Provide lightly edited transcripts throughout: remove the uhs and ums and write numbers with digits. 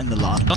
In the last. At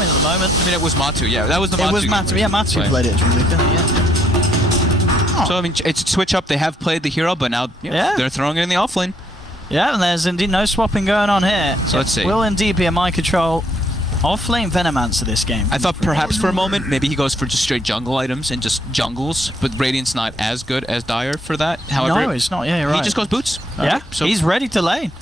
the moment. I mean, it was Matu. Yeah, that was the Matu. It was Matu. Yeah, Matu played it. So I mean, it's a switch up. They have played the hero, but now they're throwing it in the offlane. Yeah, and there's indeed no swapping going on here. So let's see. Will indeed be a mind control offlane Venomancer this game. I thought perhaps for a moment maybe he goes for just straight jungle items and just jungles, but Radiant's not as good as Dire for that. However, no, it's not. Yeah, you're right. He just goes boots. Yeah, so he's ready to lane.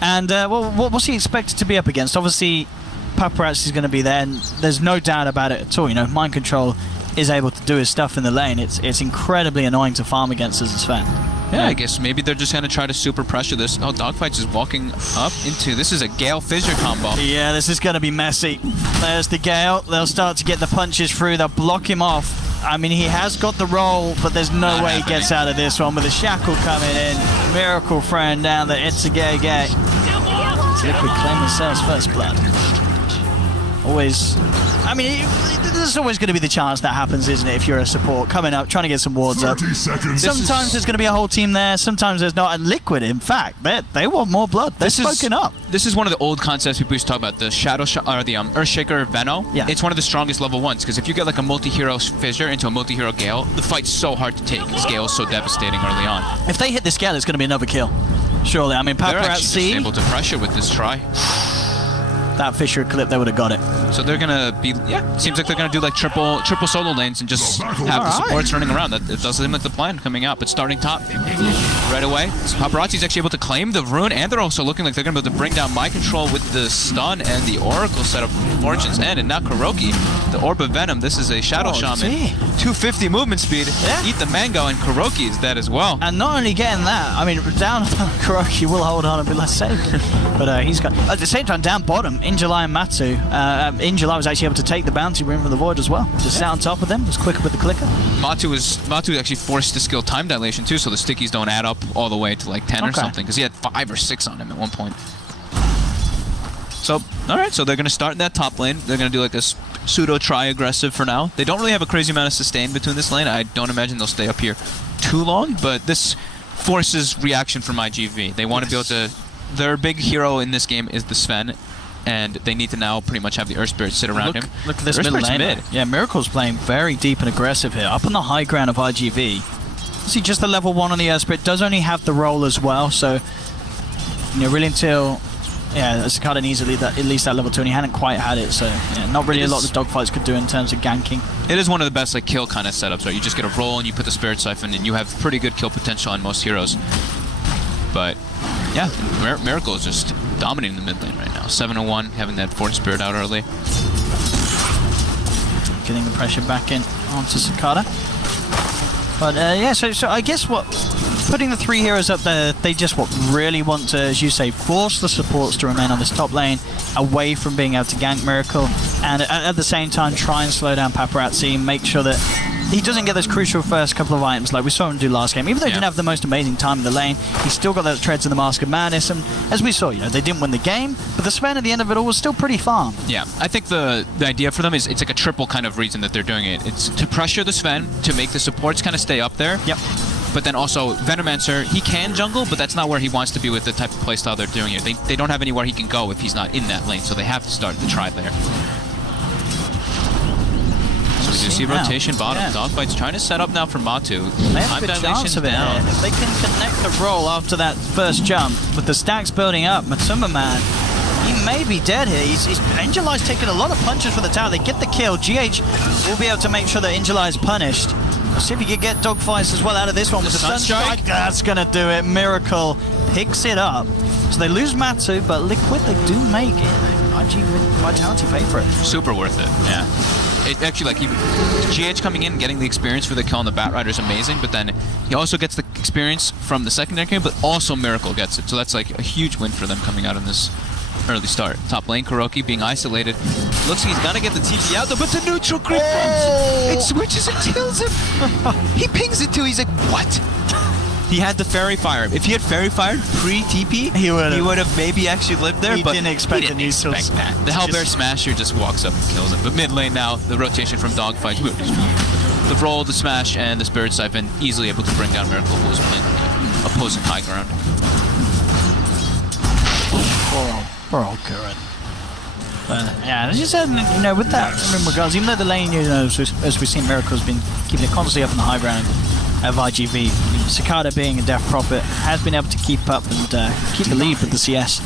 And well, what's he expected to be up against? Obviously, Paparazzi is going to be there, and there's no doubt about it at all. You know, mind control is able to do his stuff in the lane. It's incredibly annoying to farm against as a Sven. Yeah, I guess maybe they're just going to try to super pressure this. Oh, Dogfights is walking up into... This is a Gale Fissure combo. Yeah, this is going to be messy. There's the Gale. They'll start to get the punches through. They'll block him off. I mean, he has got the roll, but there's no way he gets out of this one with the Shackle coming in. Miracle throwing down the It's a Gay Gay. Liquid claim themselves first blood. Always... I mean, there's always going to be the chance that happens, isn't it, if you're a support coming up, trying to get some wards up. Sometimes there's going to be a whole team there, sometimes there's not. And Liquid, in fact, they want more blood. They're smoking up. This is one of the old concepts people used to talk about, the Shadow or the Earthshaker Veno. Yeah. It's one of the strongest level ones, because if you get like a multi-hero Fissure into a multi-hero Gale, the fight's so hard to take, because Gale is so devastating early on. If they hit this Gale, it's going to be another kill. Surely. I mean, They're actually Paparazzi... able to pressure with this try. That Fissure clip, they would have got it. So they're gonna be, seems like they're gonna do like triple solo lanes and just have the supports running around. That does seem like the plan coming out. But starting top right away, so Paparazzi's actually able to claim the rune, and they're also looking like they're gonna be able to bring down Mind Control with the stun and the Oracle setup from Fortune's End. And now KuroKy, the Orb of Venom. This is a Shadow Shaman, 250 movement speed. Yeah. Eat the mango, and KuroKy is dead as well. And not only getting that, I mean, down KuroKy will hold on and be less safe. But he's got, at the same time, down bottom, Injuly and Matu. Injuly was actually able to take the bounty ring from the Void as well. Just sat on top of them, was quicker with the clicker. Matu actually forced to skill time dilation too, so the stickies don't add up all the way to like 10 or something, because he had 5 or 6 on him at one point. So, alright, so they're going to start in that top lane. They're going to do like a pseudo try-aggressive for now. They don't really have a crazy amount of sustain between this lane. I don't imagine they'll stay up here too long, but this forces reaction from IGV. They want to be able to... Their big hero in this game is the Sven, and they need to now pretty much have the Earth Spirit sit around him. Look at this middle lane. Yeah, Miracle's playing very deep and aggressive here, up on the high ground of IGV. See, just the level 1 on the Earth Spirit does only have the roll as well, so you know, really until Cicada needs at least that level 2, and he hadn't quite had it, so yeah, not really a lot the dogfights could do in terms of ganking. It is one of the best like kill kind of setups, right? You just get a roll and you put the Spirit Siphon, and you have pretty good kill potential on most heroes. But yeah, Miracle is just dominating the mid lane right now. 701, having that Force Spirit out early. Getting the pressure back in onto Cicada. But yeah, so I guess putting the 3 heroes up there, they just really want to, as you say, force the supports to remain on this top lane, away from being able to gank Miracle, and at the same time try and slow down Paparazzi, make sure that he doesn't get those crucial first couple of items like we saw him do last game. Even though he didn't have the most amazing time in the lane, he still got those treads in the Mask of Madness, and as we saw, you know, they didn't win the game, but the Sven at the end of it all was still pretty farm. Yeah, I think the idea for them is it's like a triple kind of reason that they're doing it. It's to pressure the Sven, to make the supports kind of stay up there. Yep. But then also, Venomancer, he can jungle, but that's not where he wants to be with the type of playstyle they're doing here. They don't have anywhere he can go if he's not in that lane, so they have to start the try there. So we do see rotation bottom. Yeah. Dogfight's trying to set up now for Matu. They have a good chance of it. If they can connect the roll after that first jump, with the stacks building up, Matsuma Man, he may be dead here. Angel Eye's taking a lot of punches from the tower. They get the kill. GH will be able to make sure that Angel Eye is punished. Let's see if he can get Dogfights as well out of this one with the Sunstrike. That's going to do it. Miracle picks it up. So they lose Matu, but Liquid, they do make it. IG Vitality pay for it. Super worth it, yeah. It actually, like, even GH coming in and getting the experience for the kill on the Batrider is amazing, but then he also gets the experience from the secondary game, but also Miracle gets it. So that's like a huge win for them coming out in this early start. Top lane, KuroKy being isolated. Looks like he's gonna get the TP out though, but the neutral creep runs. It switches and kills him. He pings it too. He's like, what? He had the Fairy Fire. If he had Fairy Fired pre-TP, he would have maybe actually lived there, but didn't expect he didn't expect that. The Hellbear Smasher just walks up and kills him. But mid lane now, the rotation from Dogfight. The roll, the smash, and the Spirit Siphon easily able to bring down Miracle, who was playing the opposing high ground. Poor old Curran. Yeah, as you said, you know, with that in regards, even though the lane, you know, as we've seen, Miracle's been keeping it constantly up in the high ground of IGV. Cicada being a Death Prophet has been able to keep up and keep the lead with the CS,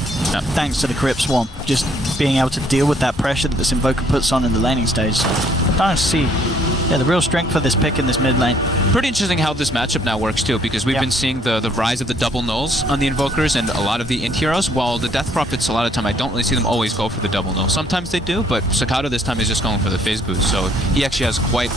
thanks to the Crypt Swarm. Just being able to deal with that pressure that this Invoker puts on in the laning stage. So, starting to see the real strength for this pick in this mid lane. Pretty interesting how this matchup now works too, because we've been seeing the rise of the double nulls on the Invokers and a lot of the int heroes, while the Death Prophets, a lot of time, I don't really see them always go for the double null. Sometimes they do, but Cicada this time is just going for the phase boost, so he actually has quite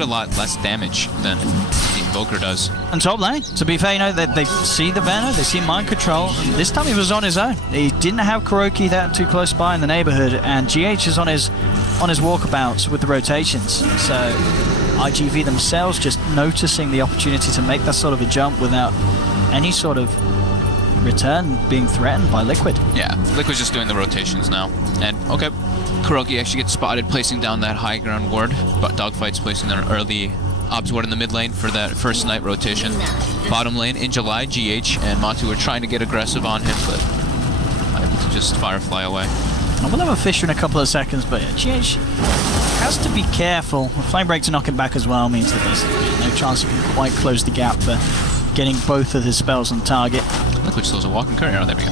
a lot less damage than the Invoker does. And top lane, to be fair, you know, they see the Venom, they see Mind Control, and this time he was on his own. He didn't have KuroKy that too close by in the neighborhood, and GH is on his walkabouts with the rotations. So IGV themselves just noticing the opportunity to make that sort of a jump without any sort of return being threatened by Liquid. Yeah, Liquid's just doing the rotations now. And, okay, KuroKy actually gets spotted placing down that high ground ward, but Dogfight's placing their early Obs ward in the mid lane for that first night rotation. Bottom lane, in July, GH and Matu are trying to get aggressive on him, but able to just Firefly away. We'll have a Fissure in a couple of seconds, but GH has to be careful. A Flame Break to knock him back as well means that there's no chance he can quite close the gap for getting both of his spells on target. Liquid still has a walking courier. Oh, there we go.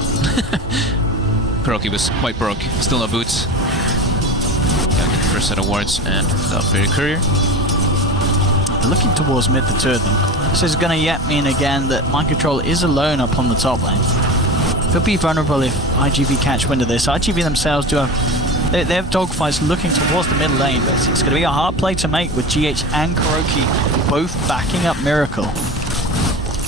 KuroKy was quite broke. Still no boots. Gotta get the first set of wards and without Fairy Courier. They're looking towards mid, the two of them. This is going to yet mean again that Mind Control is alone up on the top lane. Could be vulnerable if IGV catch wind of this. IGV themselves do have... They have Dogfights looking towards the middle lane, but it's going to be a hard play to make with GH and KuroKy both backing up Miracle,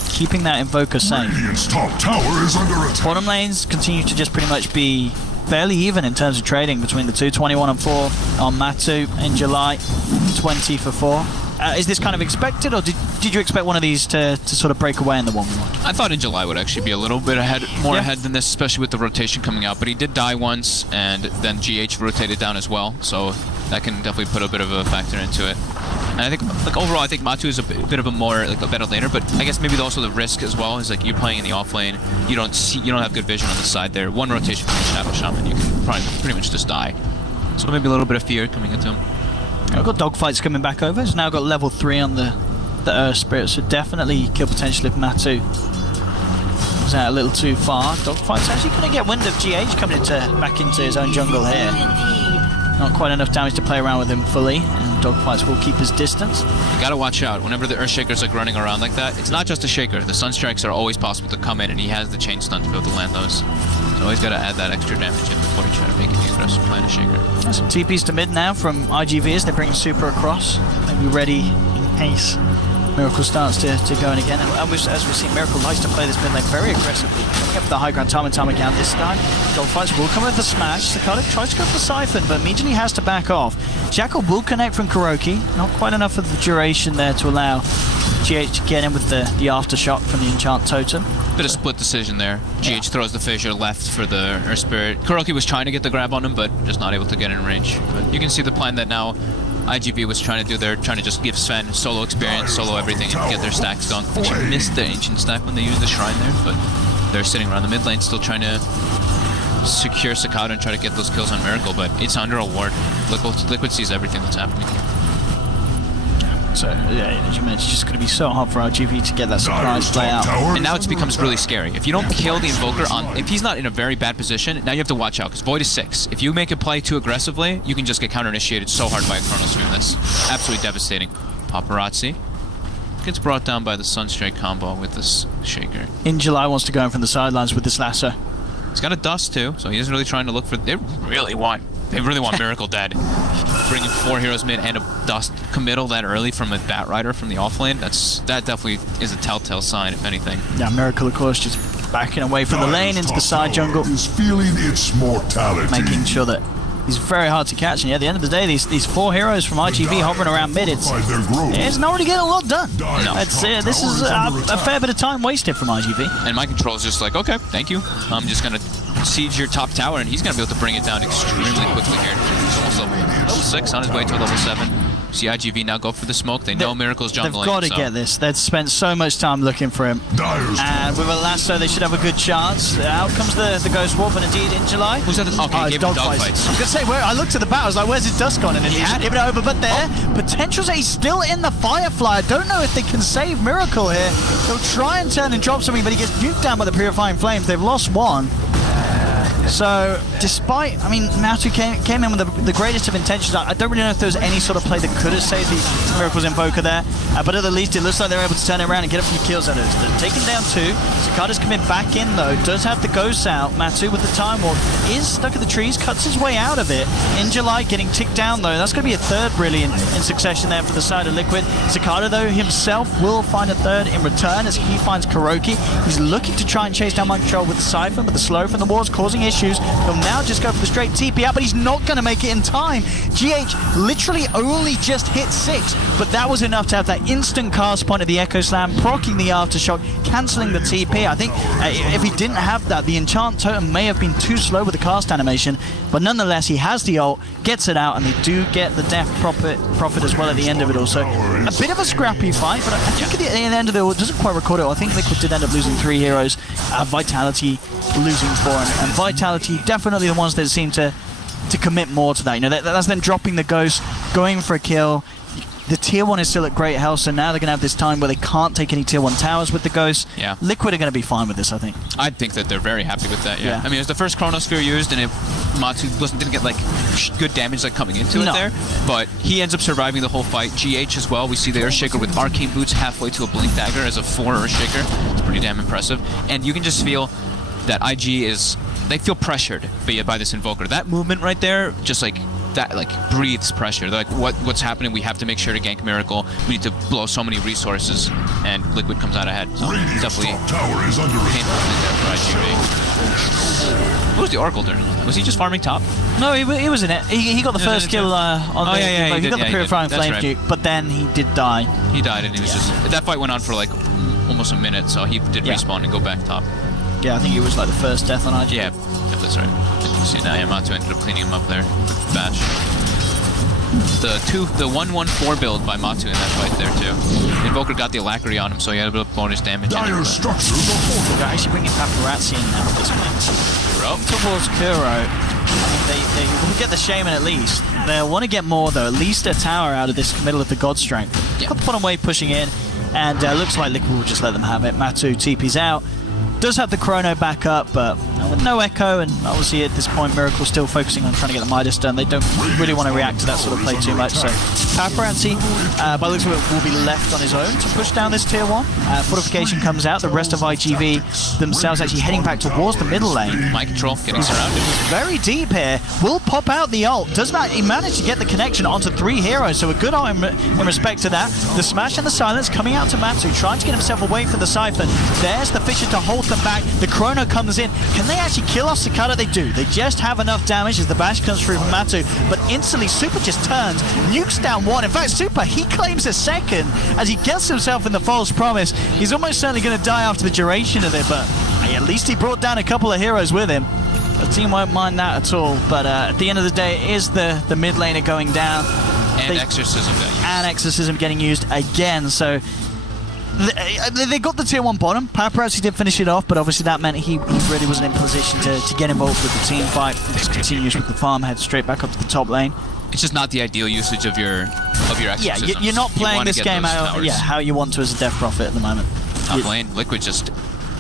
keeping that Invoker safe. Radiant's top tower is under attack. Bottom lanes continue to just pretty much be fairly even in terms of trading between the two. 21 and 4 on Matu in July, 20 for 4. Is this kind of expected, or did you expect one of these to sort of break away in the 1v1? I thought in July would actually be a little bit ahead, more ahead than this, especially with the rotation coming out. But he did die once, and then GH rotated down as well, so that can definitely put a bit of a factor into it. And I think, like, overall, I think Matu is a bit of a more, like, a better laner, but I guess maybe also the risk as well is, like, you're playing in the off lane, you don't have good vision on the side there. One rotation from the Shadow Shaman, you can probably pretty much just die. So maybe a little bit of fear coming into him. I've got Dogfights coming back over. He's now got level 3 on the Earth Spirit, so definitely kill potential if Matu was out a little too far. Dogfight's actually going to get wind of GH coming back into his own jungle here. Not quite enough damage to play around with him fully, and Dogfights will keep his distance. You gotta watch out. Whenever the Earthshakers are running around like that, it's not just a Shaker. The Sunstrikes are always possible to come in, and he has the chain stun to be able to land those. So always gotta add that extra damage in before you try to make any aggressive plan a Shaker. There's some TPs to mid now from IGV as they bring Super across. They'll be ready in case Miracle starts to go in again, and as we've seen, Miracle likes to play this mid lane very aggressively, coming up with the high ground time and time again. This time, Goldfights will come with the smash. Sakata tries to go for the Siphon, but immediately has to back off. Jackal will connect from Kuroki, not quite enough of the duration there to allow GH to get in with the aftershock from the Enchant Totem. Bit of split decision there. GH throws the Fissure left for the Earth Spirit. Kuroki was trying to get the grab on him, but just not able to get in range. But you can see the plan that now IGV was trying to do. They're trying to just give Sven solo experience, solo everything, and get their stacks going. Actually missed the Ancient stack when they used the Shrine there, but they're sitting around the mid lane still trying to secure Sakata and try to get those kills on Miracle, but it's under a ward. Liquid sees everything that's happening. So, yeah, as you mentioned, it's just going to be so hard for RGV to get that surprise play out. And now it becomes really scary. If you don't kill the Invoker, if he's not in a very bad position, now you have to watch out, because Void is 6. If you make a play too aggressively, you can just get counter-initiated so hard by a Chronosphere. That's absolutely devastating. Paparazzi gets brought down by the Sunstrike combo with this Shaker. In July wants to go in from the sidelines with this lasso. He's got a Dust too, so he isn't really trying to look for... They really want Miracle dead. Bringing 4 heroes mid and a Dust committal that early from a Batrider from the offlane, that definitely is a telltale sign, if anything. Yeah, Miracle, of course, just backing away from the lane into the side jungle. Is feeling its mortality. Making sure that he's very hard to catch. And yeah, at the end of the day, these 4 heroes from RGV hovering around mid, it's not really getting a lot done. No. This is a fair bit of time wasted from RGV. And my control's just like, okay, thank you. I'm just going to siege your top tower, and he's going to be able to bring it down extremely quickly here. He's almost level 6 on his way to level 7. See IGV now go for the smoke. They know Miracle's jungling. They've got to get this. They've spent so much time looking for him. And with a lasso, they should have a good chance. Out comes the Ghost Wolf, and indeed in July. Who's that? Okay, he gave him dogfights. I was going to say, I looked at the battle, I was like, where's his Dust gone? And then he had it over, but there. Potential's he's still in the Firefly. I don't know if they can save Miracle here. They'll try and turn and drop something, but he gets nuked down by the Purifying Flames. They've lost one. So, despite, Matu came in with the greatest of intentions. I don't really know if there was any sort of play that could have saved the Miracle's Invoker there, but at the least it looks like they're able to turn it around and get a few kills out of it. They're taking down 2. Sakata's coming back in though, does have the Ghosts out. Matu with the Time Warp is stuck at the trees, cuts his way out of it. In July getting ticked down though, that's going to be a 3rd really in succession there for the side of Liquid. Sakata though himself will find a 3rd in return as he finds Kuroki. He's looking to try and chase down Mind Control with the Siphon, but the slow from the war's causing issues. He'll now just go for the straight TP out, but he's not going to make it in time. GH literally only just hit 6, but that was enough to have that instant cast point of the Echo Slam, proccing the Aftershock, cancelling the TP. I think if he didn't have that, the Enchant Totem may have been too slow with the cast animation, but nonetheless, he has the ult, gets it out, and they do get the death profit as well at the end of it also. A bit of a scrappy fight, but I think at the end of it, it doesn't quite record it. I think Liquid did end up losing 3 heroes, Vitality losing 4, and Vitality definitely the ones that seem to commit more to that. That's them dropping the Ghost, going for a kill. The tier 1 is still at great health, so now they're going to have this time where they can't take any tier 1 towers with the Ghost. Yeah. Liquid are going to be fine with this, I think. I think that they're very happy with that, yeah. Yeah. It was the first Chronosphere used, and Matu didn't get good damage coming into it there, but he ends up surviving the whole fight. GH as well, we see the Earthshaker with Arcane Boots halfway to a Blink Dagger as a 4 Earthshaker. It's pretty damn impressive. And you can just feel that IG they feel pressured by this Invoker. That movement right there, just breathes pressure. They're like, what's happening? We have to make sure to gank Miracle. We need to blow so many resources, and Liquid comes out ahead. So definitely painful there for IGV. What was the Oracle doing? Was he just farming top? No, he was in it. He got the first kill on he got the Purifying Flame Duke, but then he did die. He died, and he was that fight went on for almost a minute, so he did respawn and go back top. Yeah, I think it was the first death on IG. Yeah, that's right. You see now, Matu ended up cleaning him up there with Batch. The 1-1-4 build by Matu in that fight there too. Invoker got the Alacrity on him, so he had a bit of bonus damage. Dire structures are fortified. They're actually bringing Paparazzi in now at this point. Towards Kuro. They will get the Shaman at least. They'll want to get more though, at least a tower out of this middle of the God Strength. Got the bottom wave pushing in, and looks like Liquid will just let them have it. Matu TP's out. Does have the Chrono back up, but with no Echo, and obviously at this point Miracle still focusing on trying to get the Midas done. They don't really want to react to that sort of play too much, so Paparazzi, by the looks of it, will be left on his own to push down this tier 1. Fortification comes out, the rest of IGV themselves actually heading back towards the middle lane. Mind control, getting surrounded. Very deep here, will pop out the ult. He managed to get the connection onto 3 heroes, so a good ult in respect to that. The smash and the silence coming out to Matsu, trying to get himself away from the Siphon. There's the Fissure to hold them back. The Chrono comes in. Can they actually kill off Cicada? They do. They just have enough damage as the bash comes through from Matsu, but instantly Super just turns, nukes down 1. In fact, Super, he claims a second as he gets himself in the false promise. He's almost certainly going to die after the duration of it, but at least he brought down a couple of heroes with him. The team won't mind that at all, but at the end of the day, it is the mid laner going down. And Exorcism getting used. And Exorcism getting used again, so they got the tier 1 bottom. Paparazzi did finish it off, but obviously that meant he really wasn't in position to get involved with the team fight. He just continues with the farm, head straight back up to the top lane. It's just not the ideal usage of your Exorcism. Yeah, you're not playing this game how you want to as a Death Prophet at the moment. Top lane, Liquid just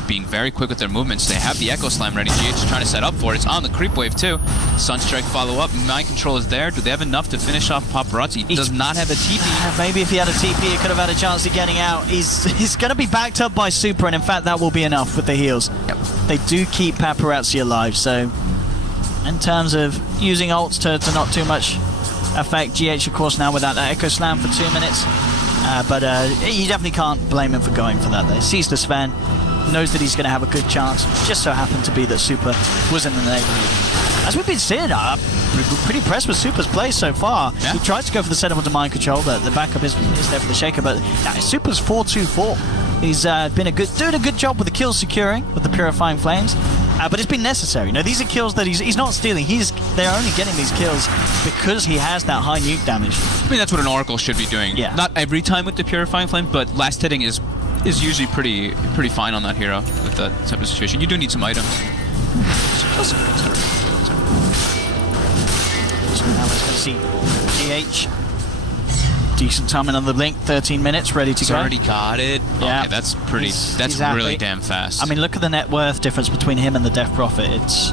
being very quick with their movements. They have the Echo Slam ready. GH is trying to set up for it. It's on the creep wave too. Sunstrike follow up. Mind control is there. Do they have enough to finish off Paparazzi? He does not have a TP. Maybe if he had a TP, he could have had a chance of getting out. He's going to be backed up by Super, and in fact, that will be enough with the heals. Yep. They do keep Paparazzi alive, so in terms of using ults to not too much affect GH, of course, now without that Echo Slam for 2 minutes. But you definitely can't blame him for going for that. He sees the Sven, knows that he's going to have a good chance. Just so happened to be that Super was in the neighborhood. As we've been seeing, we're pretty impressed with Super's play so far. Yeah. He tries to go for the setup into Mind Control, but the backup is there for the Shaker. But Super's 4-2-4. He's been doing a good job with the kills securing with the Purifying Flames. But it's been necessary. You know, these are kills that he's not stealing. They're only getting these kills because he has that high nuke damage. I mean, that's what an Oracle should be doing. Yeah. Not every time with the Purifying Flame, but last hitting is usually pretty fine on that hero with that type of situation. You do need some items. So now let's go see GH. Decent timing on the blink, 13 minutes, ready to He's go. already got it. Yeah. Okay, that's pretty. That's he's really happy. damn fast. I mean, look at the net worth difference between him and the Death Prophet. It's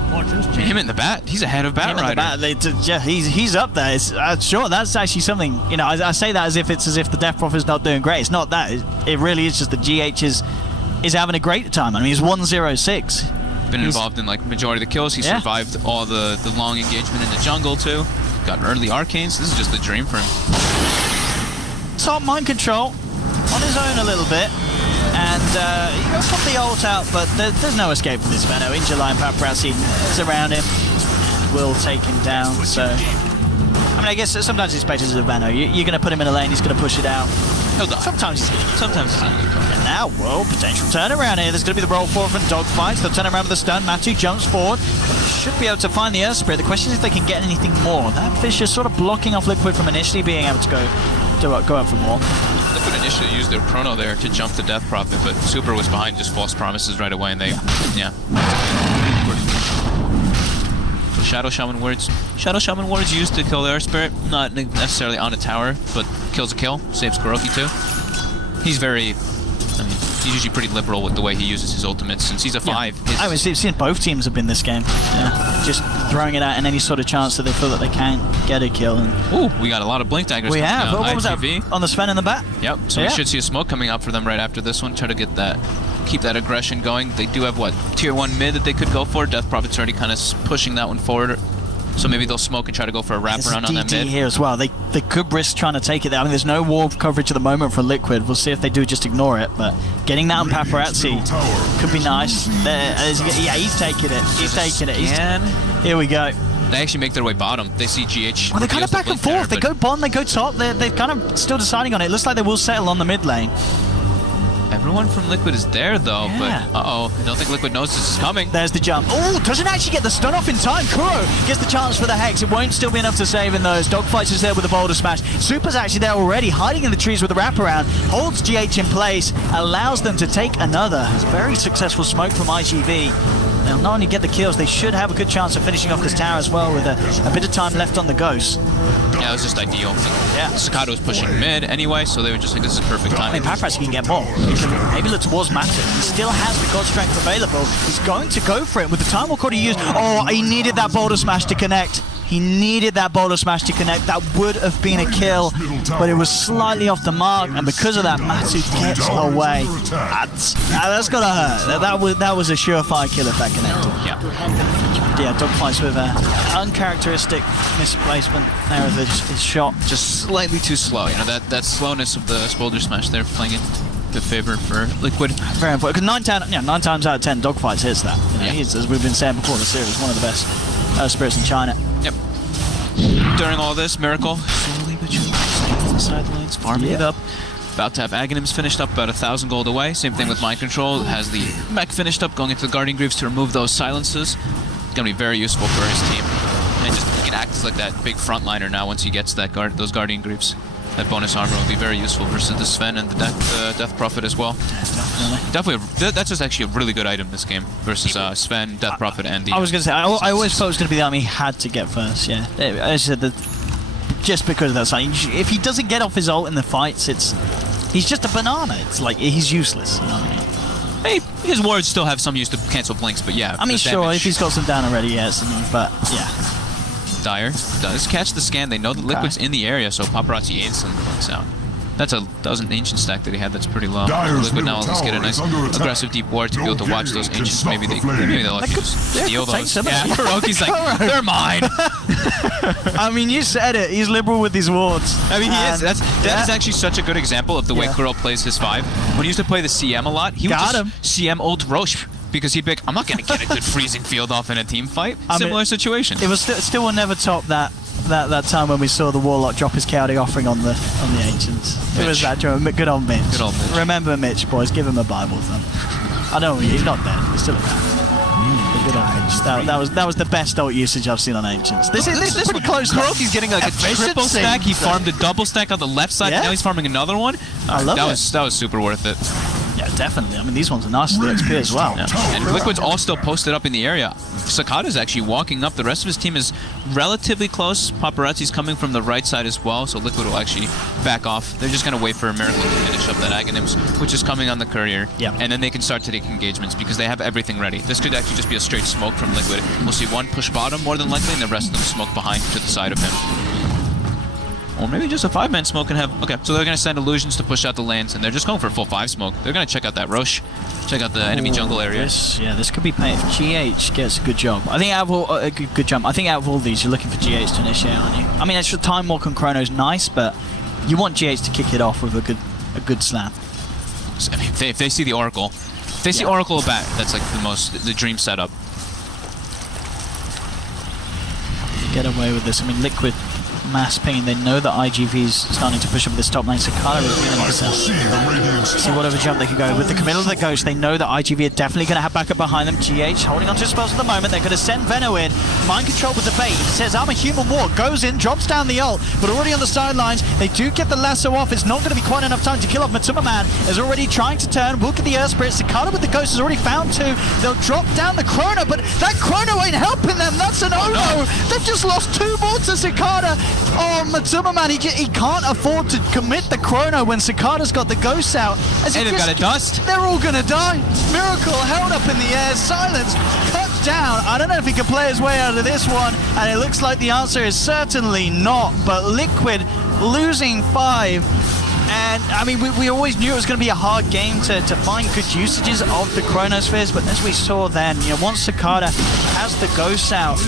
him in the bat. He's ahead of Bat him and Rider. the bat. Yeah, he's up there. It's, sure, that's actually something. You know, I say that as if the Death Prophet's not doing great. It's not that. It really is just the GH is having a great time. I mean, he's 1-0-6. Been involved in like majority of the kills. He survived all the long engagement in the jungle too. Got early arcanes. This is just the dream for him. Top Mind Control on his own a little bit, and he goes put the ult out, but there's no escape from this Veno. Injuline Paparazzi is around him and will take him down. So, I mean, I guess sometimes it's better as a Veno. You're going to put him in a lane, he's going to push it out. He'll die. Sometimes he's going to get Sometimes he's not. And now, well, potential turnaround here. There's going to be the roll forward from Dogfights. They'll turn around with the stun. Matthew jumps forward. Should be able to find the Earth Spirit. The question is if they can get anything more. That fish is sort of blocking off Liquid from initially being able to go up for more. Liquid initially used their chrono there to jump the Death Prophet, but Super was behind just false promises right away, and they, So Shadow Shaman Wards used to kill the Earth Spirit, not necessarily on a tower, but kills a kill, saves Kuroki too. He's he's usually pretty liberal with the way he uses his ultimates since he's a 5. I was seeing both teams have been this game. Yeah. Just throwing it out in any sort of chance that they feel that they can get a kill. And ooh, we got a lot of Blink Daggers. we have. Now. What was that? ITV. On the Sven in the bat? Yep, so we should see a smoke coming out for them right after this one. Try to get keep that aggression going. They do have, tier 1 mid that they could go for. Death Prophet's already kind of pushing that one forward. So maybe they'll smoke and try to go for a wraparound on that mid. here as well. They could risk trying to take it there. I mean, there's no wall coverage at the moment for Liquid. We'll see if they do just ignore it. But getting that on Paparazzi could be nice. He's taking it. He's taking it. Here we go. They actually make their way bottom. They see GH. Well, they're kind of back and forth. They go bottom, they go top. They're kind of still deciding on it. It looks like they will settle on the mid lane. Everyone from Liquid is there, though, but I don't think Liquid knows this is coming. There's the jump. Oh, doesn't actually get the stun off in time. Kuro gets the chance for the Hex. It won't still be enough to save in those. Dogfights is there with the Boulder Smash. Super's actually there already, hiding in the trees with the wraparound. Holds GH in place, allows them to take another very successful smoke from IGV. They'll not only get the kills, they should have a good chance of finishing off this tower as well with a bit of time left on the Ghost. Yeah, it was just ideal. Yeah. Sakata was pushing mid anyway, so they were just like, this is perfect I mean, time. Paparazzi can get more. He can maybe look towards Matu. He still has the God Strength available. He's going to go for it with the Time Walk he used. Oh, he needed that Boulder Smash to connect. He needed that Boulder Smash to connect. That would have been a kill, but it was slightly off the mark, and because of that, Matu gets away. That's gotta hurt. That was a surefire kill if that connected. Yeah, dogfights with an uncharacteristic misplacement there of his shot. Just slightly too slow. You know, that slowness of the Boulder Smash there playing in good favor for Liquid. Very important. Because 9 times out of 10, dogfights hits that. You know, Yeah. he's, as we've been saying before, the series one of the best spirits in China. Yep. During all this, Miracle slowly but surely staying on the side lanes, farming it up. About to have Aghanims finished up, about 1,000 gold away. Same thing with Mind Control. Has the mech finished up, going into the Guardian Greaves to remove those silences. It's going to be very useful for his team. And just he can act as like that big frontliner now once he gets that those Guardian Greaves. That bonus armor will be very useful versus the Sven and the Death Prophet as well. Definitely, that's just actually a really good item this game versus Sven, Death Prophet, and the... I was going to say, I always thought it was going to be the army he had to get first, yeah. I said that just because of that sign. If he doesn't get off his ult in the fights, he's just a banana. It's like, he's useless, you know what I mean? Hey, his wards still have some use to cancel blinks, but yeah. I mean, sure, if he's got some down already, yes, but yeah. Dire does catch the scan. They know the Liquid's in the area, so Paparazzi instantly blinks out. That was an ancient stack that he had that's pretty low. Liquid now let's get a nice aggressive deep ward to be able to watch those ancients. Maybe they'll like steal those. Yeah, Kuroki's like, they're mine. I mean, you said it. He's liberal with these wards. I mean, he is. That is actually such a good example of the way Kuro plays his 5. When he used to play the CM a lot, he would just CM ult Roche. Because he'd be like, I'm not going to get a good freezing field off in a team fight. Similar situation. It was still will never top that time when we saw the Warlock drop his chaotic offering on the Ancients. It was that good old Mitch. Good old Mitch. Remember Mitch, boys. Give him a Bible thumb. I know he's not dead. He's still around. Good old Mitch. That was the best ult usage I've seen on Ancients. This is pretty close. Kuroki's getting like a triple stack. He farmed a double stack on the left side. And now he's farming another one. I love it. That was super worth it. Yeah, definitely. I mean, these ones are nice for the XP as well. Yeah. And Liquid's all still posted up in the area. Sakata's actually walking up. The rest of his team is relatively close. Paparazzi's coming from the right side as well, so Liquid will actually back off. They're just going to wait for a Miracle to finish up that Aghanims, which is coming on the Courier. Yeah. And then they can start to take engagements because they have everything ready. This could actually just be a straight smoke from Liquid. We'll see one push bottom more than likely, and the rest of them smoke behind to the side of him. Or maybe just a 5-man smoke and have... Okay, so they're going to send illusions to push out the lands, and they're just going for a full 5 smoke. They're going to check out that Roche, check out the enemy jungle area. This could be pain. If GH gets a good job. I think out of all... good jump. I think out of all these, you're looking for GH to initiate, aren't you? I mean, extra Time Walk and Chrono's nice, but you want GH to kick it off with a good snap. I mean, if they see the Oracle... If they see Oracle back, that's like the dream setup. Get away with this. I mean, Liquid... mass ping. They know that IGV's starting to push up this top lane. Sakata revealing himself. See whatever jump they can go. With the committal of the Ghost, they know that IGV are definitely going to have backup behind them. GH holding onto his spells at the moment. They're going to send Veno in. Mind Control with the bait. He says, I'm a human war. Goes in, drops down the ult, but already on the sidelines. They do get the lasso off. It's not going to be quite enough time to kill off Matsuma Man. Is already trying to turn. Look at the Earth Spirit. Sakata with the Ghost has already found 2. They'll drop down the Chrono, but that Chrono ain't helping them. That's an oh-no. They've just lost 2 more to Sakata. Oh, Matsuma Man, he can't afford to commit the Chrono when Sakata's got the Ghosts out. And they've got a dust. They're all gonna die. Miracle held up in the air. Silence cut down. I don't know if he can play his way out of this one, and it looks like the answer is certainly not. But Liquid losing 5. And, I mean, we always knew it was going to be a hard game to find good usages of the Chronospheres, but as we saw then, you know, once Sakata has the Ghosts out,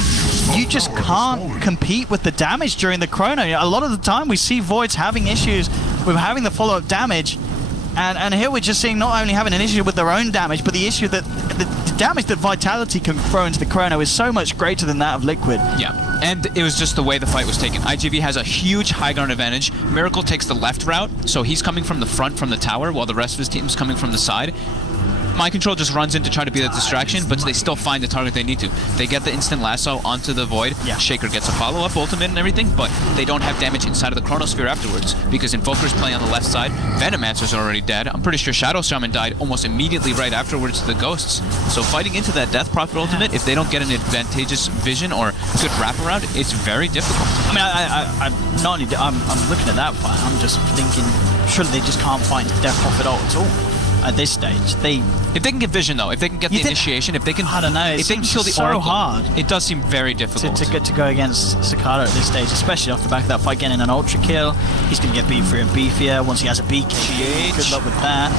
you just can't compete with the damage during the Chrono. You know, a lot of the time we see Voids having issues with having the follow-up damage, and here we're just seeing not only having an issue with their own damage, but the issue that the damage that Vitality can throw into the Chrono is so much greater than that of Liquid. Yeah. And it was just the way the fight was taken. IGV has a huge high ground advantage. Miracle takes the left route, so he's coming from the front from the tower, while the rest of his team's coming from the side. Mind Control just runs in to try to be the distraction, but they still find the target they need to. They get the instant lasso onto the Void. Yeah. Shaker gets a follow-up ultimate and everything, but they don't have damage inside of the Chronosphere afterwards, because Invoker's playing on the left side, Venomancer's already dead. I'm pretty sure Shadow Shaman died almost immediately right afterwards to the Ghosts. So fighting into that Death Prophet ultimate, if they don't get an advantageous vision or good wraparound, it's very difficult. I mean, I'm not only I'm looking at that fight. I'm just thinking, surely they just can't find Death Prophet ult at all at this stage. If they can get vision though, if they can get the initiation, if they can, I don't know. if they can kill the so Oracle, hard. it does seem very difficult. To go against Cicada at this stage, especially off the back of that fight, getting an ultra kill. He's going to get beefier and beefier once he has a BKB. Good luck with that.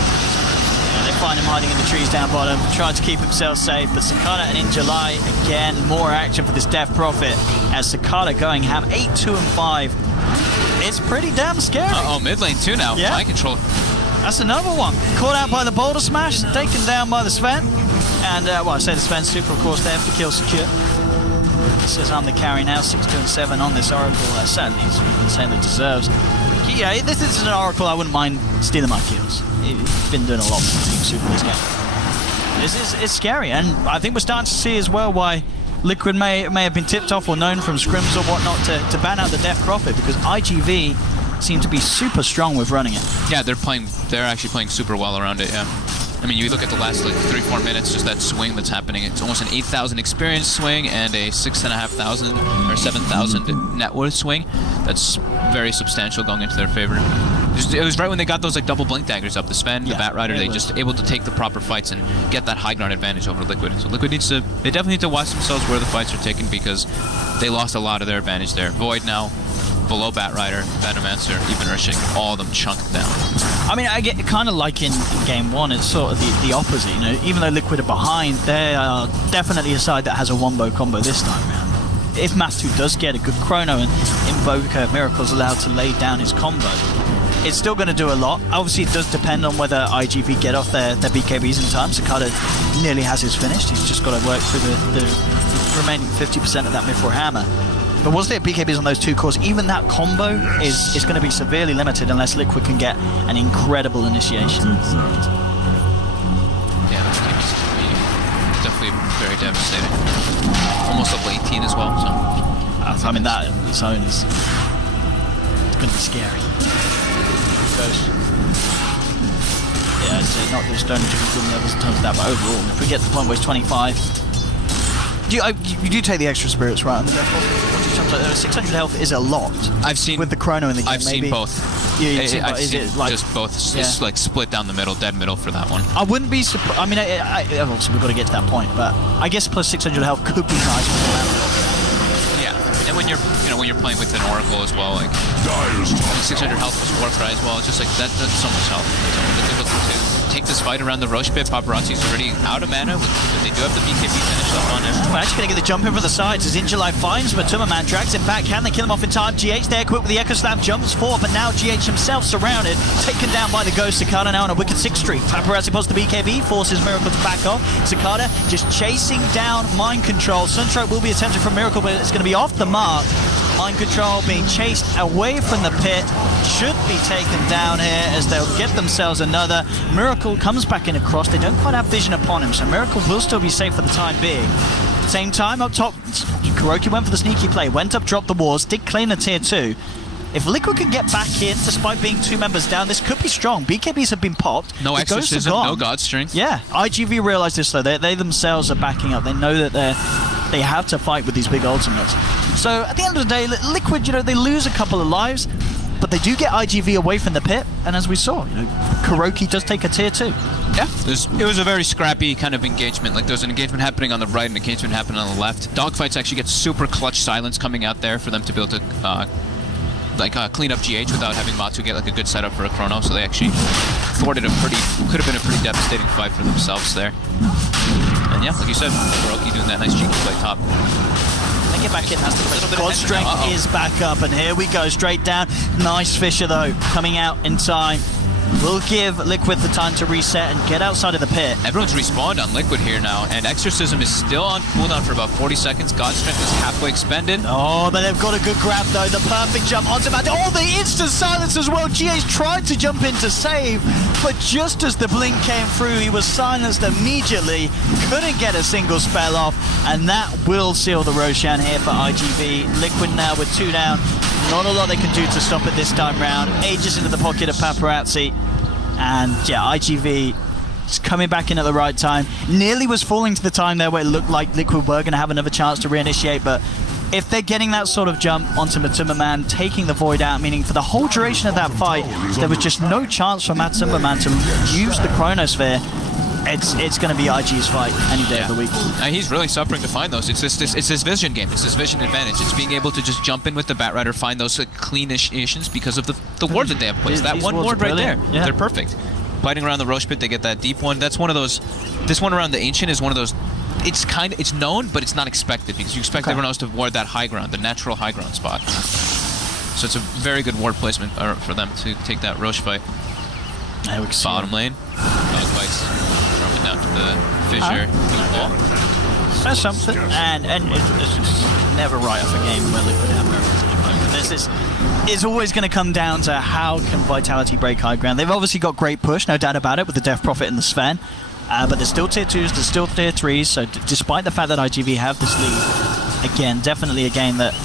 They find him hiding in the trees down bottom, trying to keep himself safe, but Cicada and In July, again, more action for this Death Prophet, as Cicada going ham 8-2 and 5. It's pretty damn scary. Uh-oh, mid lane too now. Yeah. Mind Control. That's another one. Caught out by the Boulder Smash, taken down by the Sven. And, well, I say the Sven super, of course, there for kill secure. He says I'm the carry now, 6-2 and 7 on this Oracle. Certainly he's been saying that deserves. Yeah, this is an Oracle I wouldn't mind stealing my kills. He's been doing a lot for Team Super this game. It's scary, and I think we're starting to see as well why Liquid may have been tipped off or known from scrims or whatnot to ban out the Death Prophet, because IGV seem to be super strong with running it. Yeah, they're actually playing super well around it, yeah. I mean, you look at the last like 3-4 minutes, just that swing that's happening. It's almost an 8,000 experience swing and a 6,500 or 7,000 net worth swing. That's very substantial going into their favor. It was right when they got those like double blink daggers up, the Sven, the Bat Rider, they just able to take the proper fights and get that high ground advantage over Liquid. So Liquid they definitely need to watch themselves where the fights are taken, because they lost a lot of their advantage there. Void now below Bat Rider, Venomancer, even Urshik, all of them chunked down. I mean, I get kind of like in game one, it's sort of the opposite, you know. Even though Liquid are behind, they are definitely a side that has a wombo combo this time round. If Matu does get a good chrono and Invoker Miracle's allowed to lay down his combo, it's still going to do a lot. Obviously, it does depend on whether IGV get off their BKBs in time. Cicada nearly has his finished. He's just got to work through the remaining 50% of that Mithril Hammer. But once they have BKBs on those two cores, even that combo is going to be severely limited unless Liquid can get an incredible initiation. Yeah, those BKBs can be definitely very devastating. Almost level 18 as well, so. I mean, that on its own is going to be scary. Yeah, it's not just only different levels in terms of that, but overall, if we get to the point where it's 25, you do take the extra spirits, right? On the Death Prophet. 600 health is a lot. I've seen with the chrono in the game. I've seen both. Yeah, I've seen like, just both. It's like split down the middle, dead middle for that one. I wouldn't be surprised. I mean, obviously we've got to get to that point, but I guess plus 600 health could be nice for the round. Yeah, and when you're playing with an Oracle as well, like 600 health plus Warcry as well, it's just like that's so much health. So difficult to take this fight around the Roche pit. Paparazzi's already out of mana, but they do have the BKB finished up on him. We're actually going to get the jump in from the sides as In July finds Matuma Man, drags him back. Can they kill him off in time? GH there equipped with the Echo Slam, jumps forward, but now GH himself surrounded, taken down by the Ghost. Cicada now on a wicked 6 streak. Paparazzi pops the BKB, forces Miracle to back off. Cicada just chasing down Mind Control. Sunstroke will be attempted from Miracle, but it's going to be off the mark. Mind Control being chased away from the pit, should be taken down here as they'll get themselves another. Miracle comes back in across. They don't quite have vision upon him, so Miracle will still be safe for the time being. Same time up top, Kuroki went for the sneaky play, went up, dropped the wards, did claim the tier 2. If Liquid can get back in, despite being 2 members down, this could be strong. BKBs have been popped. No exorcism, no god strength. Yeah, IGV realize this though. They themselves are backing up. They know that they have to fight with these big ultimates. So at the end of the day, Liquid, they lose a couple of lives, but they do get IGV away from the pit. And as we saw, Kuroki does take a tier 2. Yeah, it was a very scrappy kind of engagement. Like, there's an engagement happening on the right and an engagement happening on the left. Dogfights actually get super clutch silence coming out there for them to be able to clean up GH without having Matu get like a good setup for a chrono. So they actually thwarted could have been a pretty devastating fight for themselves there. And yeah, like you said, Kuroki doing that nice cheeky play top. They get back in, has to God Strength is back up, and here we go, straight down. Nice Fissure though, coming out in time. will give Liquid the time to reset and get outside of the pit. Everyone's respawned on Liquid here now, and Exorcism is still on cooldown for about 40 seconds. God's Strength is halfway expended. Oh, but they've got a good grab though. The perfect jump onto Matt. Oh, the instant silence as well. GA's tried to jump in to save, but just as the blink came through, he was silenced immediately. Couldn't get a single spell off, and that will seal the Roshan here for IGV. Liquid now with 2 down. Not a lot they can do to stop it this time round. Ages into the pocket of Paparazzi. And yeah, IGV is coming back in at the right time. Nearly was falling to the time there where it looked like Liquid were going to have another chance to reinitiate, but if they're getting that sort of jump onto Matumbaman, taking the Void out, meaning for the whole duration of that fight, there was just no chance for Matumbaman to use the Chronosphere. It's going to be IG's fight any day of the week. He's really suffering to find those. It's this vision game. It's this vision advantage. It's being able to just jump in with the Batrider, find those clean initiations because of the ward that they have placed. That one ward right there, they're perfect. Biting around the Roche pit, they get that deep one. That's one of those. This one around the Ancient is one of those. It's known, but it's not expected because you expect everyone else to ward that high ground, the natural high ground spot. So it's a very good ward placement for them to take that Roche fight. Bottom lane, dogfights. Down to the fissure. That's something, and it's never right off a game where Liquid have this is it's always going to come down to how can Vitality break high ground. They've obviously got great push, no doubt about it, with the Death Prophet and the Sven, but there's still tier 2s, there's still tier 3s, so despite the fact that IGV have this lead, again, definitely a game that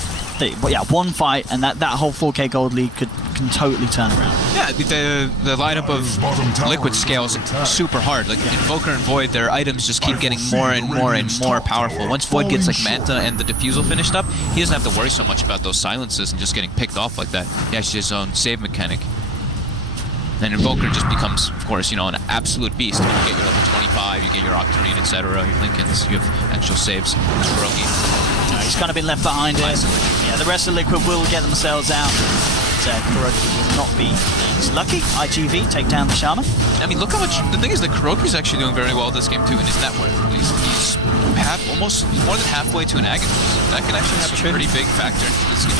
one fight and that whole 4K gold lead can totally turn around. Yeah, the lineup of Liquid scales super hard. Like Invoker and Void, their items just keep getting more and more and more powerful. Once Void gets like Manta and the Diffusal finished up, he doesn't have to worry so much about those silences and just getting picked off like that. He has his own save mechanic. And Invoker just becomes, of course, an absolute beast. When you get your level 25, you get your Octarine, etc., your Lincolns, you have actual saves. Kuroki. He's kind of been left behind here. Yeah, the rest of Liquid will get themselves out. Kuroki will not be lucky. IGV take down the Shaman. I mean, look how much. The thing is that Kuroki's actually doing very well this game too in his net worth. He's almost more than halfway to an Aghanim. That can actually have a pretty big factor in this game.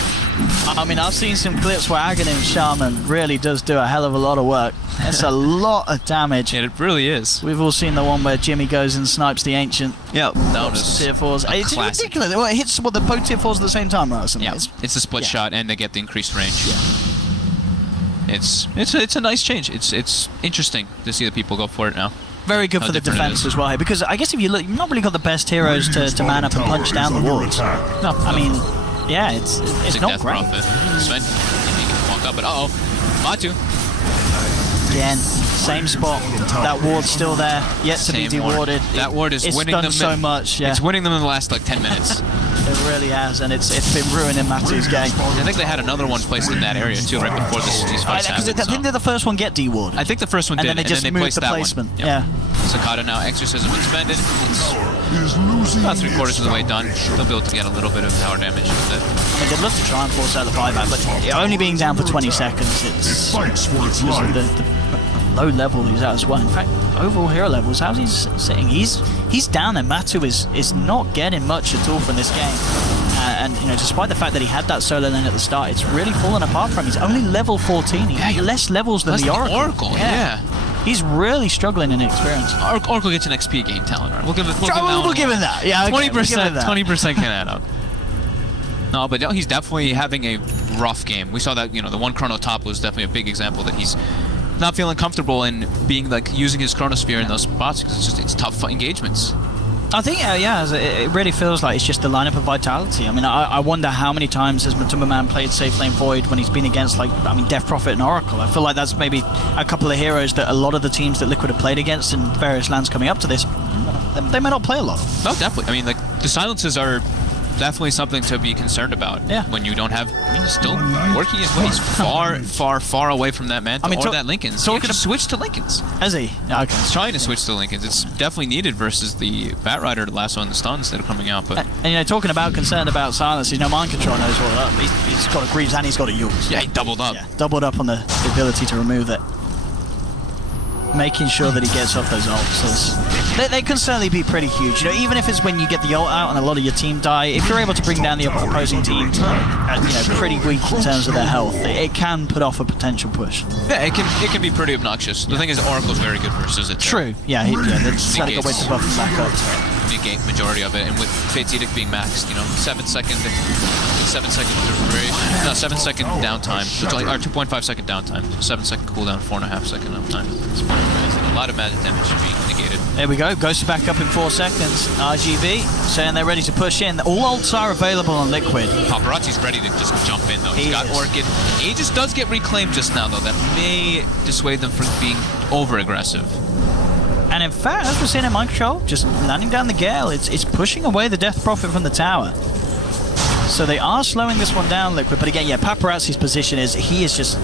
I mean, I've seen some clips where Aghanim Shaman really does do a hell of a lot of work. It's a lot of damage. Yeah, it really is. We've all seen the one where Jimmy goes and snipes the Ancient. Yeah, that was tier 4s. It's classic. ridiculous. Well, it hits the both tier 4s at the same time, right? Yeah, it's a split shot and they get the increased range. Yeah. It's a nice change. It's interesting to see that people go for it now. Very good for the defense as well, because I guess if you look, you've not really got the best heroes to man up and punch down the walls. No, I mean, yeah, it's not great. Sven, he can walk up, but Matu. Again, same spot. That ward's still there, yet to be dewarded. That ward is winning them so much. Yeah. It's winning them in the last like 10 minutes. It really has, and it's been ruining Matu's game. I think they had another one placed in that area too, right before these fights happened. I think they're the first one get dewarded. I think the first one did, and then they just moved the placement. One. Yeah. Sakata now, Exorcism expended. It's about 3/4 of the way done. They'll be able to get a little bit of power damage with it. I mean, they'd love to try and force out the buyback, but only being down for 20 seconds, it's the low level he's at as well. In fact, overall hero levels, how's he sitting? He's down, and Matu is not getting much at all from this game. And despite the fact that he had that solo lane at the start, it's really fallen apart from him. He's only level 14. He has less levels than the Oracle. Yeah. He's really struggling in experience. Oracle gets an XP gain talent. Right? We'll give him that. Yeah, 20% can add up. No, but he's definitely having a rough game. We saw that, the one Chrono top was definitely a big example that he's not feeling comfortable in being using his Chronosphere in those spots because it's tough engagements. I think, it really feels like it's just the lineup of Vitality. I mean, I wonder how many times has Matumbaman played Safe Lane Void when he's been against, Death Prophet and Oracle. I feel like that's maybe a couple of heroes that a lot of the teams that Liquid have played against in various lands coming up to this, they may not play a lot. No, definitely. I mean, the silences are definitely something to be concerned about. Yeah. When you don't have, he's still working his way. He's far away from that Manta or that Linken's. So he can switch to Linken's. Has he? Okay. He's trying to switch to Linken's. It's definitely needed versus the Batrider, the lasso, and the stuns that are coming out. But and talking about concerned about silence, Mind Control knows all that. He's got a Greaves and he's got a Yules. Yeah, he doubled up. Yeah, doubled up on the ability to remove it. making sure that he gets off those ults. They can certainly be pretty huge. You know, even if it's when you get the ult out and a lot of your team die, if you're able to bring down the opposing team, pretty weak in terms of their health, it can put off a potential push. Yeah, it can be pretty obnoxious. The thing is, Oracle's very good versus it. True. Yeah, they just let it go wait to buff it back up. Negate majority of it, and with Fate's Edict being maxed, 7 second duration, no, 7 second downtime, so it's like, or 2.5 second downtime, 7 second cooldown, 4.5 second uptime. It's pretty amazing. A lot of magic damage should be negated. There we go, Ghost back up in 4 seconds. RGB saying they're ready to push in. All ults are available on Liquid. Paparazzi's ready to just jump in though. He's got Orchid. Aegis does get reclaimed just now though. That may dissuade them from being over aggressive. And in fact, as we're seeing in Mind Control, just landing down the Gale, it's pushing away the Death Prophet from the tower. So they are slowing this one down, Liquid. But again, yeah, Paparazzi's position is he's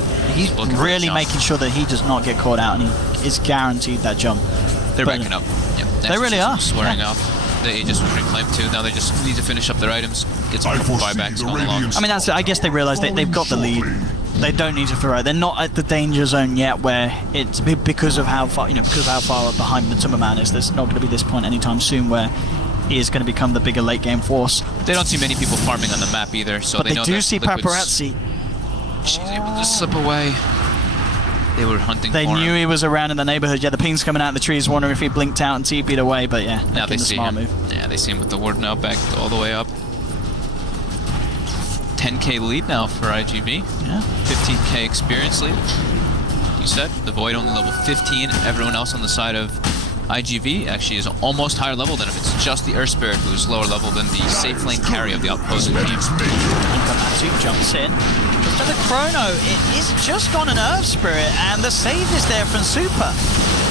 really making sure that he does not get caught out, and he is guaranteed that jump. They're backing up. Yep. They really are. Swearing off. The Aegis was reclaimed too. Now they just need to finish up their items, get some buybacks going along. I mean, I guess they realize they've got the lead. They don't need to throw it. They're not at the danger zone yet, where it's because of how far behind the Timmerman is. There's not going to be this point anytime soon where he is going to become the bigger late game force. They don't see many people farming on the map either, so but they know do see Paparazzi. She's able to slip away. They were hunting They for knew him. he was around in the neighborhood. Yeah, the ping's coming out of the trees, wondering if he blinked out and TP'd away, but yeah, now they see smart him. Move. Yeah, they see him with the ward now back all the way up. 10k lead now for IGV. Yeah. 15k experience lead. You said the Void only level 15. Everyone else on the side of IGV actually is almost higher level than him. It's just the Earth Spirit who's lower level than the safe lane carry of the opposing team. Komatsu jumps in. To the Chrono, it is just gone an Earth Spirit, and the save is there from Super.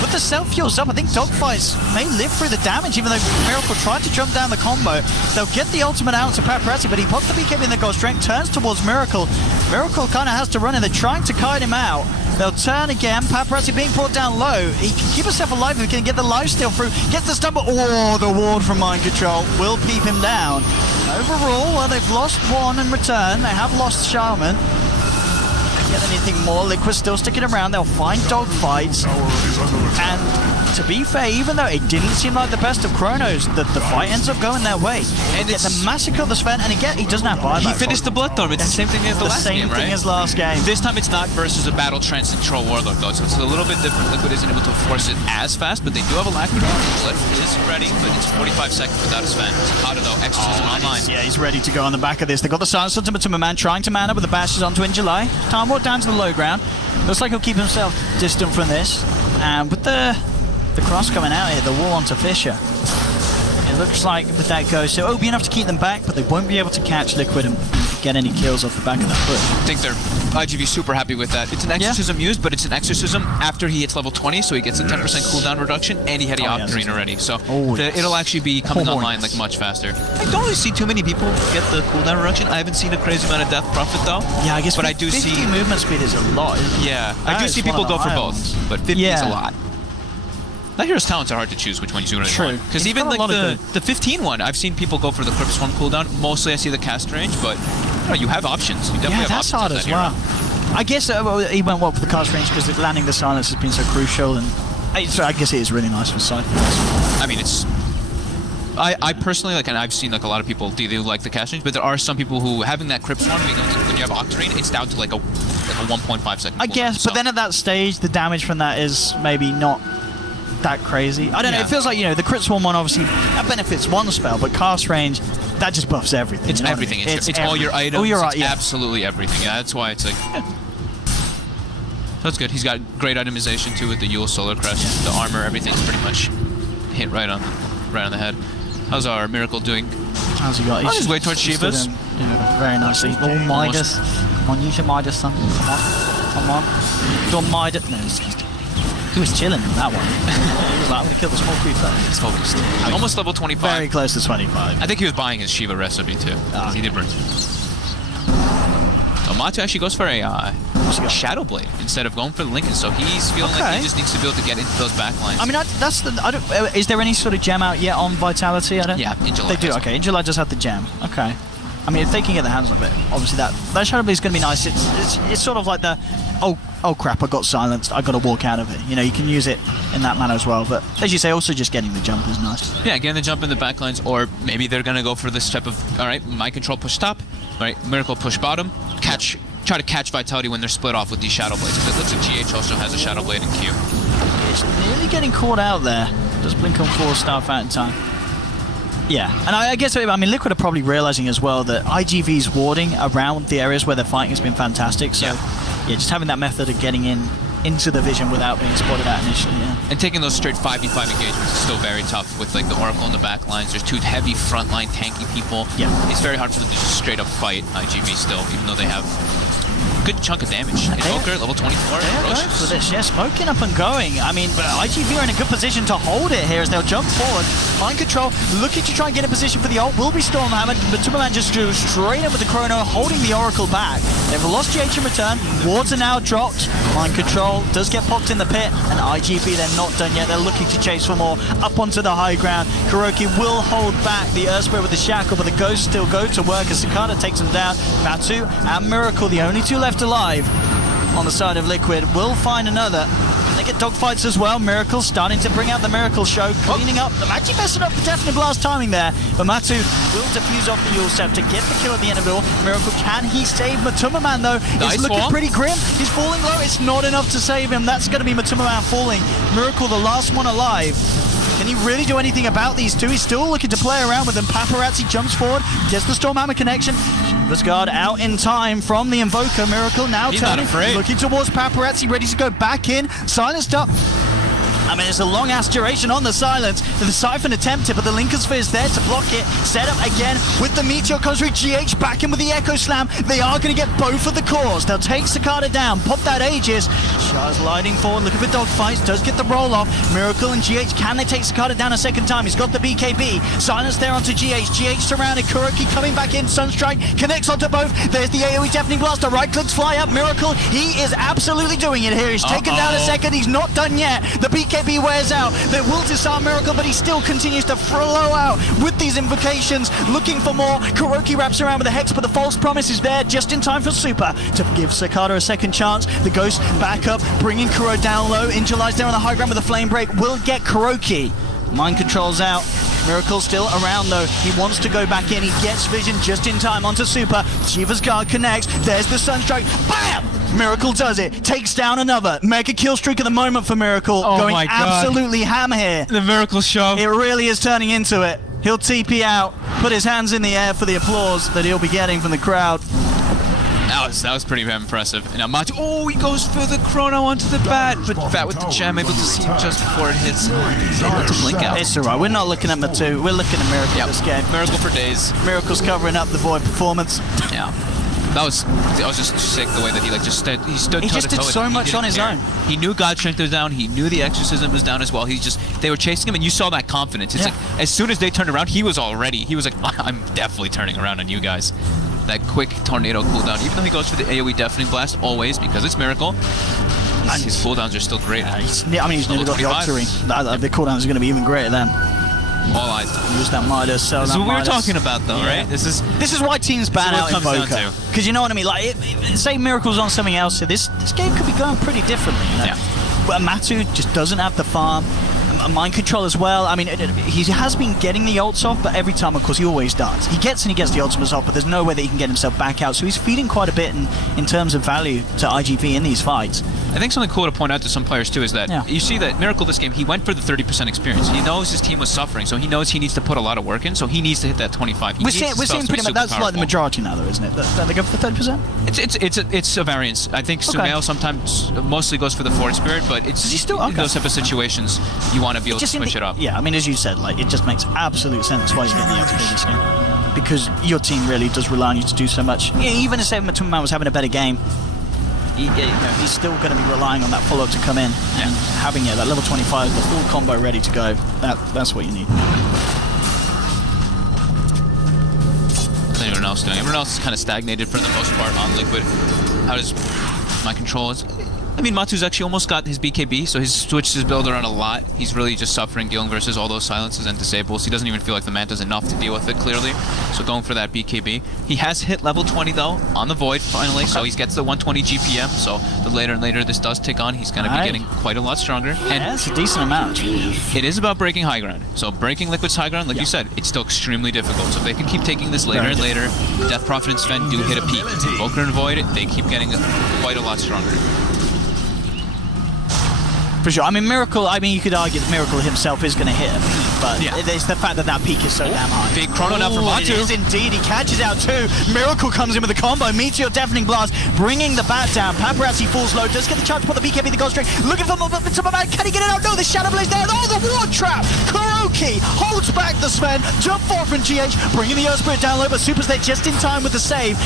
With the self-fuels up, I think Dogfights may live through the damage, even though Miracle tried to jump down the combo. They'll get the ultimate out to Paparazzi, but he popped the BKB in the Gold Strength, turns towards Miracle. Miracle kind of has to run in. They're trying to kite him out. They'll turn again. Paparazzi being brought down low. He can keep himself alive if he can get the lifesteal through. Gets the stun, but the ward from Mind Control will keep him down. Overall, well, they've lost one in return. They have lost Shaman. Get anything more, Liquid still sticking around. They'll find Dogfights. And to be fair, even though it didn't seem like the best of Chronos, the fight ends up going their way. And it's the massacre of the Sven, and again, he doesn't have buyback. He finished the Bloodthorn. It's the same thing as the last game, right? Same thing as last game. This time it's not versus a Battle Trance Control Warlord though, so it's a little bit different. Liquid isn't able to force it as fast, but they do have a Alacrity. Glyph is ready, but it's 45 seconds without a Sven. Zakata though, Exorcism online. Yeah, he's ready to go on the back of this. They got the Silence Ultimate to man trying to man up with the bashes onto in July. Time walk down to the low ground. Looks like he'll keep himself distant from this. And with the cross coming out here, the wall onto Fisher. It looks like with that Ghost, so it'll be enough to keep them back, but they won't be able to catch Liquid and get any kills off the back of that push. I think they're IGV super happy with that. It's an Exorcism used, but it's an Exorcism after he hits level 20, so he gets a 10% cooldown reduction, and he had the Octarine already. So it'll actually be coming online like much faster. I don't really see too many people get the cooldown reduction. I haven't seen a crazy amount of Death Prophet though. Yeah, I guess, but I do 50 see movement speed is a lot. Yeah, I do see people go for both, but 50 is a lot. That hero's talents are hard to choose which one you really want. Because even like the 15 one, I've seen people go for the Clip Swarm cooldown. Mostly I see the cast range, but you have options. You definitely have options. Yeah, that's hard as well. I guess he went well for the cast range because landing the silence has been so crucial, and I guess it is really nice for Cypher. I mean, it's... I personally like, and I've seen like a lot of people do like the cast range, but there are some people who having that Crypt Swarm, when you have Octarine, it's down to like a 1.5 second. I guess, but then at that stage, the damage from that is maybe not that crazy. I don't know. It feels like the Crit Swarm one obviously that benefits one spell, but cast range that just buffs everything. It's everything. I mean? It's all your items. Oh, you're right. It's absolutely everything. Yeah, that's why it's like. That's good. He's got great itemization too with the Yule Solar Crest, the armor, everything's pretty much hit right on the head. How's our Miracle doing? How's he got? On his way towards Shivas. Very nicely. Oh, Midas. Come on, use your Midas, son. Come on. Don't Midas. No, he was chilling in that one. He was like, I'm going to kill the small creep first. He's focused. Almost level 25. Very close to 25. I think he was buying his Shiva recipe too. He did burn. Matu actually goes for a Shadow Blade instead of going for the Lincoln, so he's feeling like he just needs to be able to get into those backlines. I mean, is there any sort of gem out yet on Vitality? Yeah, in July. They do. Okay, in July does have the gem. Okay. I mean, if they can get their hands on it, obviously that Shadow Blade is going to be nice. It's sort of like the oh crap, I got silenced, I got to walk out of it. You know, you can use it in that manner as well. But as you say, also just getting the jump is nice. Yeah, getting the jump in the backlines, or maybe they're going to go for this type of, all right, Mind Control push top, all right, Miracle push bottom, try to catch Vitality when they're split off with these Shadow Blades. Because it looks like GH also has a Shadow Blade in Q. It's nearly getting caught out there. Does blink on 4, Staff out in time. Yeah, and I guess, I mean, Liquid are probably realizing as well that IGV's warding around the areas where they're fighting has been fantastic. So, yeah, just having that method of getting into the vision without being spotted out initially, yeah. And taking those straight 5v5 engagements is still very tough with like the Oracle in the back lines. There's two heavy frontline tanky people. Yeah. It's very hard for them to just straight up fight IGV still, even though they have a good chunk of damage. Invoker, level 24. They're going for this, yeah, smoking up and going. I mean, but IGV are in a good position to hold it here as they'll jump forward. Mind Control looking to try and get a position for the ult. Will be Stormhammer, but Superman just drew straight up with the Chrono, holding the Oracle back. They've lost GH in return. Wards are now dropped. Mind Control does get popped in the pit, and IGV, they're not done yet. They're looking to chase for more up onto the high ground. KuroKy will hold back the Earthspirit with the Shackle, but the Ghosts still go to work as Cicada takes them down. Matu and Miracle, the only two left alive on the side of Liquid, will find another. They get dogfights as well. Miracle starting to bring out the Miracle Show, cleaning up. The Magi messing up the Deafening Blast timing there, but Matu will defuse off the Yule Scepter, get the kill at the end of it all. Miracle, can he save Matuma-Man though? Nice it's looking one. pretty grim. He's falling low. It's not enough to save him. That's going to be Matuma-Man falling. Miracle, the last one alive. Can he really do anything about these two? He's still looking to play around with them. Paparazzi jumps forward, gets the Stormhammer connection. Shiva's Guard out in time from the Invoker. Miracle now He's not turning, afraid. looking towards Paparazzi, ready to go back in. Silenced up. I mean, it's a long ass duration on the silence. The Siphon attempted, but the Linker Sphere is there to block it. Set up again with the Meteor comes through. GH back in with the Echo Slam. They are going to get both of the cores. They'll take Cicada down, pop that Aegis. Shah's lighting forward, looking for dogfights, does get the roll off. Miracle and GH, can they take Cicada down a second time? He's got the BKB. Silence there onto GH. GH surrounded. KuroKy coming back in. Sunstrike connects onto both. There's the AoE Deafening Blast. The right clicks fly up. Miracle, he is absolutely doing it here. He's taken down a second. He's not done yet. The BKB wears out. They will disarm Miracle, but he still continues to flow out with these invocations, looking for more. KuroKy wraps around with the Hex, but the false promise is there just in time for Super to give Cicada a second chance. The Ghost back up, bringing Kuro down low. Injulize there on the high ground with a Flame Break. Will get KuroKy. Mind Control's out. Miracle still around though. He wants to go back in. He gets vision just in time onto Super. Shiva's Guard connects. There's the Sunstrike. Bam! Miracle does it. Takes down another. Mega kill streak at the moment for Miracle. Oh going my God. absolutely ham here. The Miracle Show. It really is turning into it. He'll TP out, put his hands in the air for the applause that he'll be getting from the crowd. That was pretty impressive. And now Matu, oh, he goes for the Chrono onto the bat, but Bat with the gem, able to see him just before it hits. He's able to blink out. It's alright, we're not looking at Matu, we're looking at Miracle this game. Miracle for days. Miracle's covering up the Void performance. Yeah. That was just sick the way that he like just stood. He stood. He just did so much on his own. He knew God Strength was down. He knew the Exorcism was down as well. They were chasing him, and you saw that confidence. It's like as soon as they turned around, he was like, I'm definitely turning around on you guys. That quick tornado cooldown, even though he goes for the AoE Deafening Blast always because it's Miracle. His cooldowns are still great. He's nearly got the Level Octarine. The cooldown is going to be even greater then. All eyes on. Use that Midas, sell This that is what we were Midas. talking about, though, right? This is why teams ban what out it comes down Invoker. to. Because you know what I mean? Like, say Miracle's on something else here, this game could be going pretty differently. You know? Yeah. But Matu just doesn't have the farm. Mind Control as well. I mean, he has been getting the ults off, but every time, of course, he always does. He gets the ultimates off, but there's no way that he can get himself back out. So he's feeding quite a bit in terms of value to IGV in these fights. I think something cool to point out to some players too is that you see that Miracle this game, he went for the 30% experience. He knows his team was suffering, so he knows he needs to put a lot of work in, so he needs to hit that 25. We're seeing pretty much that's like the majority now, though, isn't it? That they go for the 30%? It's a variance. I think Sumail sometimes mostly goes for the Forward Spirit, but it's in those type of situations you want to be able to switch it up. Yeah, I mean, as you said, like it just makes absolute sense why you're getting the XP this game. Because your team really does rely on you to do so much. Yeah, even if Matuma-Man was having a better game, he's still going to be relying on that follow-up to come in. And having that level 25, the full combo ready to go, that's what you need. What's anyone else doing? Everyone else is kind of stagnated for the most part on Liquid. How does Mind Control? I mean, Matu's actually almost got his BKB, so he's switched his build around a lot. He's really just suffering dealing versus all those silences and disables. He doesn't even feel like the Manta's enough to deal with it, clearly. So going for that BKB. He has hit level 20, though, on the Void, finally. So he gets the 120 GPM. So the later and later this does tick on, he's going to be getting quite a lot stronger. And Yeah, it's a decent amount. it is about breaking high ground. So breaking Liquid's high ground, like you said, it's still extremely difficult. So if they can keep taking this later and later, Death Prophet and Sven do hit a peak. Volker and Void, they keep getting quite a lot stronger. For sure. I mean, Miracle, you could argue that Miracle himself is going to hit a peak, but Yeah. it's the fact that that peak is so damn high. Big chrono now from It Matu. is indeed. He catches out two. Miracle comes in with a combo. Meteor Deafening Blast, bringing the bat down. Paparazzi falls low. Does get the chance to put the BKB, the gold string. Looking for man. Can he get it out? No, the Shadow Blaze there. Oh, the Ward Trap. Kuroki holds back the Sven. Jump forward from GH, bringing the Earth Spirit down low, but Super's there just in time with the save.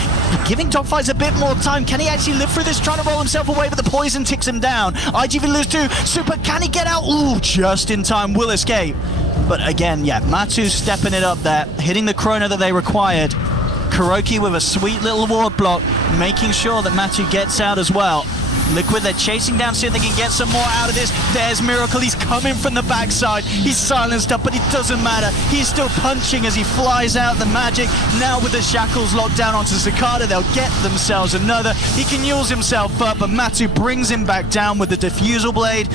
Giving Dogfights a bit more time. Can he actually live through this? Trying to roll himself away, but the poison ticks him down. IGV lose two. Super, can he get out? Ooh, just in time. Will escape. But again, yeah, Matu stepping it up there, hitting the chrono that they required. Kuroki with a sweet little ward block, making sure that Matu gets out as well. Liquid, they're chasing down, see if they can get some more out of this. There's Miracle, he's coming from the backside. He's silenced up, but it doesn't matter. He's still punching as he flies out the magic. Now with the shackles locked down onto Cicada, they'll get themselves another. He can use himself up, but Matu brings him back down with the Diffusal Blade.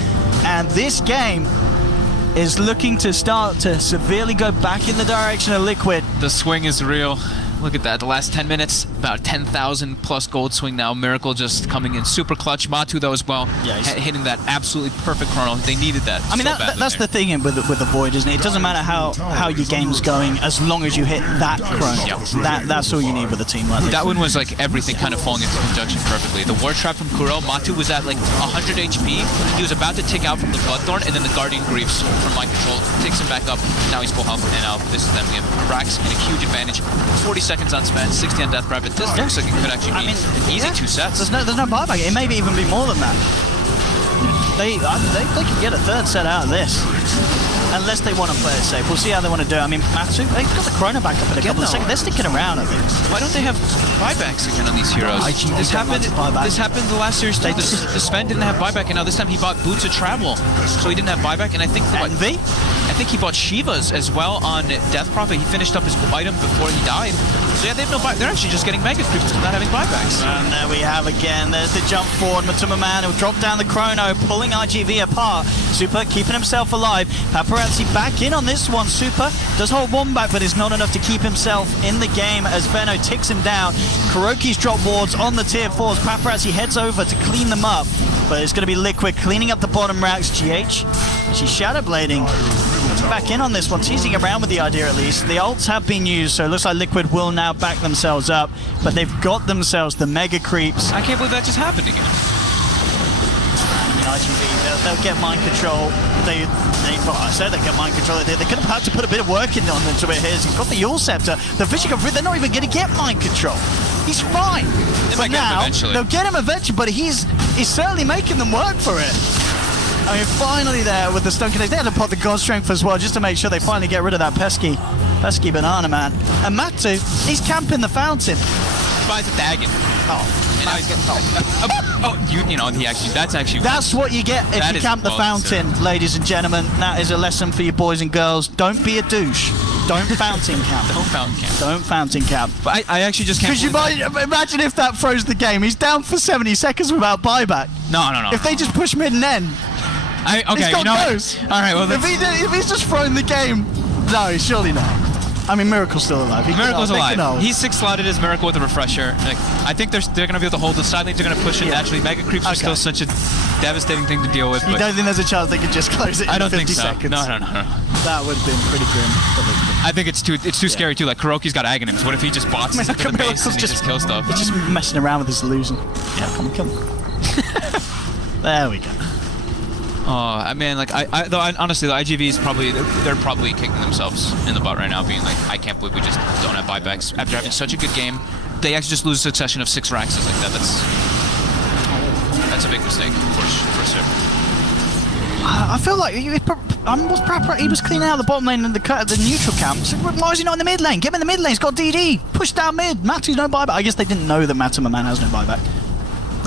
And this game is looking to start to severely go back in the direction of Liquid. The swing is real. Look at that, the last 10 minutes, about 10,000 plus gold swing now. Miracle just coming in super clutch. Matu, though, as well, Yeah, hitting that absolutely perfect chrono. They needed that. I mean, so badly that's there. the thing with the Void, isn't it? It doesn't matter how your game's going as long as you hit that chrono. Yeah. That's all you need with a team like this. That one was like everything kind of falling into conjunction perfectly. The War Trap from Kuro, Matu was at like 100 HP. He was about to tick out from the Bloodthorn, and then the Guardian Griefs from Mind Control takes him back up. Now he's full health, and now this is them again. Rax in a huge advantage. 40 seconds on Sven, 60 on Death Prophet. This looks like it could actually be an easy 2 sets. There's no buyback. It may even be more than that. They could get a third set out of this. Unless they want to play it safe. We'll see how they want to do it. I mean, Matu, they've got the chrono back up in a couple of seconds. They're sticking around, I think. Why don't they have buybacks again on these heroes? IGV This don't happened. like to buy back. This happened the last series too. The Sven didn't have buyback, and now this time he bought Boots of Travel, so he didn't have buyback. And I think Envy? I think he bought Shivas as well on Death Prophet. He finished up his item before he died. So yeah, they have no buy. They're actually just getting mega creeps without having buybacks. And there we have again, there's the jump forward. Matuma Man will drop down the chrono, pulling IGV apart. Super keeping himself alive. Paparazzi back in on this one. Super does hold one back, but it's not enough to keep himself in the game as Veno ticks him down. Kuroki's drop wards on the tier 4s. Paparazzi heads over to clean them up, but it's going to be Liquid cleaning up the bottom racks. GH, she's shadow blading. Back in on this one, teasing around with the idea at least. The ults have been used, so it looks like Liquid will now back themselves up, but they've got themselves the mega creeps. I can't believe that just happened again. IGV, they'll get mind control. Well, I said they get mind control. They could have had to put a bit of work in on them to it. He's got the Yule Scepter. The Fishing of they're not even going to get mind control. He's fine. They But might get him now, eventually. they'll get him eventually, but he's certainly making them work for it. I mean, finally there with the stun connect. They had to put the God Strength as well just to make sure they finally get rid of that pesky Banana Man. And Matu, he's camping the fountain. Buys a Dagon. Oh. And now he's getting, you know, That's what you get if That you is camp the well fountain, deserved. ladies and gentlemen. That is a lesson for you boys and girls. Don't be a douche. Don't fountain camp. Don't fountain camp. Don't fountain camp. But I actually just can't. Because you might imagine if that froze the game. He's down for 70 seconds without buyback. No. If they just push mid and end, Okay, he's got you know goes. what? All right, well, If he's just throwing the game, no, surely not. I mean, Miracle's still alive. Miracle's They alive. can hold. He's 6-slotted as Miracle with a refresher. Like, I think they're going to be able to hold the side lanes. They're going to push it Yeah. naturally. Mega creeps are Okay. still such a devastating thing to deal with. You But don't think there's a chance they could just close it in I don't 50 think so. seconds? No. That would have been pretty grim. for Liquid. I think it's too scary too. Like Kuroki's got Aghanims. What if he just bots into the base and he just kills stuff? He's just messing around with his illusion. Yeah, come on, kill him. There we go. Oh, I mean, like, honestly, the IGV is probably, they're probably kicking themselves in the butt right now, being like, I can't believe we just don't have buybacks. After having such a good game, they actually just lose a succession of 6 racks like that. That's a big mistake, for sure. I feel like he was cleaning out the bottom lane and the neutral camp. So why is he not in the mid lane? Get him in the mid lane. He's got DD. Push down mid. Matu's no buyback. I guess they didn't know that Matuma Man has no buyback.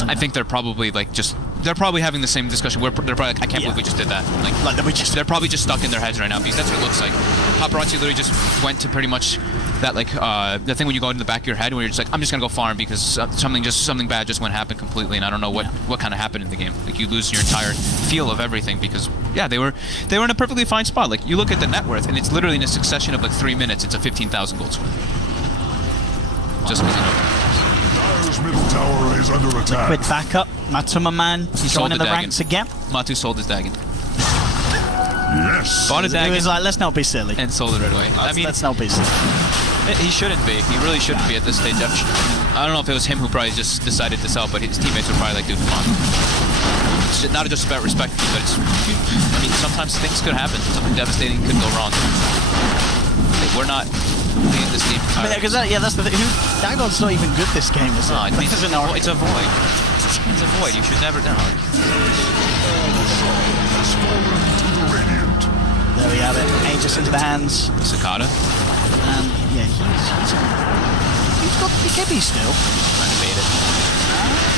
I think they're probably, like, just they're probably having the same discussion. They're probably like, I can't believe we just did that. Like that we just. They're probably just stuck in their heads right now because that's what it looks like. Paparazzi literally just went to pretty much that the thing when you go into the back of your head when you're just like, I'm just gonna go farm because something bad just went happen completely, and I don't know what kind of happened in the game. Like you lose your entire feel of everything because yeah, they were in a perfectly fine spot. Like you look at the net worth and it's literally in a succession of like 3 minutes. It's a 15,000 gold swing. Just because Dire's middle tower is under attack. Quick backup. Matuma Man sold joining the the Dagon. ranks again. Matu sold his Dagon. Yes. Bought a He Dagon was like, let's not be silly. and sold it right away. I mean, Let's not be silly. he shouldn't be. He really shouldn't be at this stage. I don't know if it was him who probably just decided to sell, but his teammates were probably like, dude, come on. It's not just about respect, but it's, I mean, sometimes things could happen. Something devastating could go wrong. Like, we're not playing this game. I mean, because that's the thing. Dagon's not even good this game, is it? No, This isn't our- it's a void. It's a void. You should never know. There we have it. Aegis into the hands. Cicada. And yeah, he's got BKB still. Trying to bait it.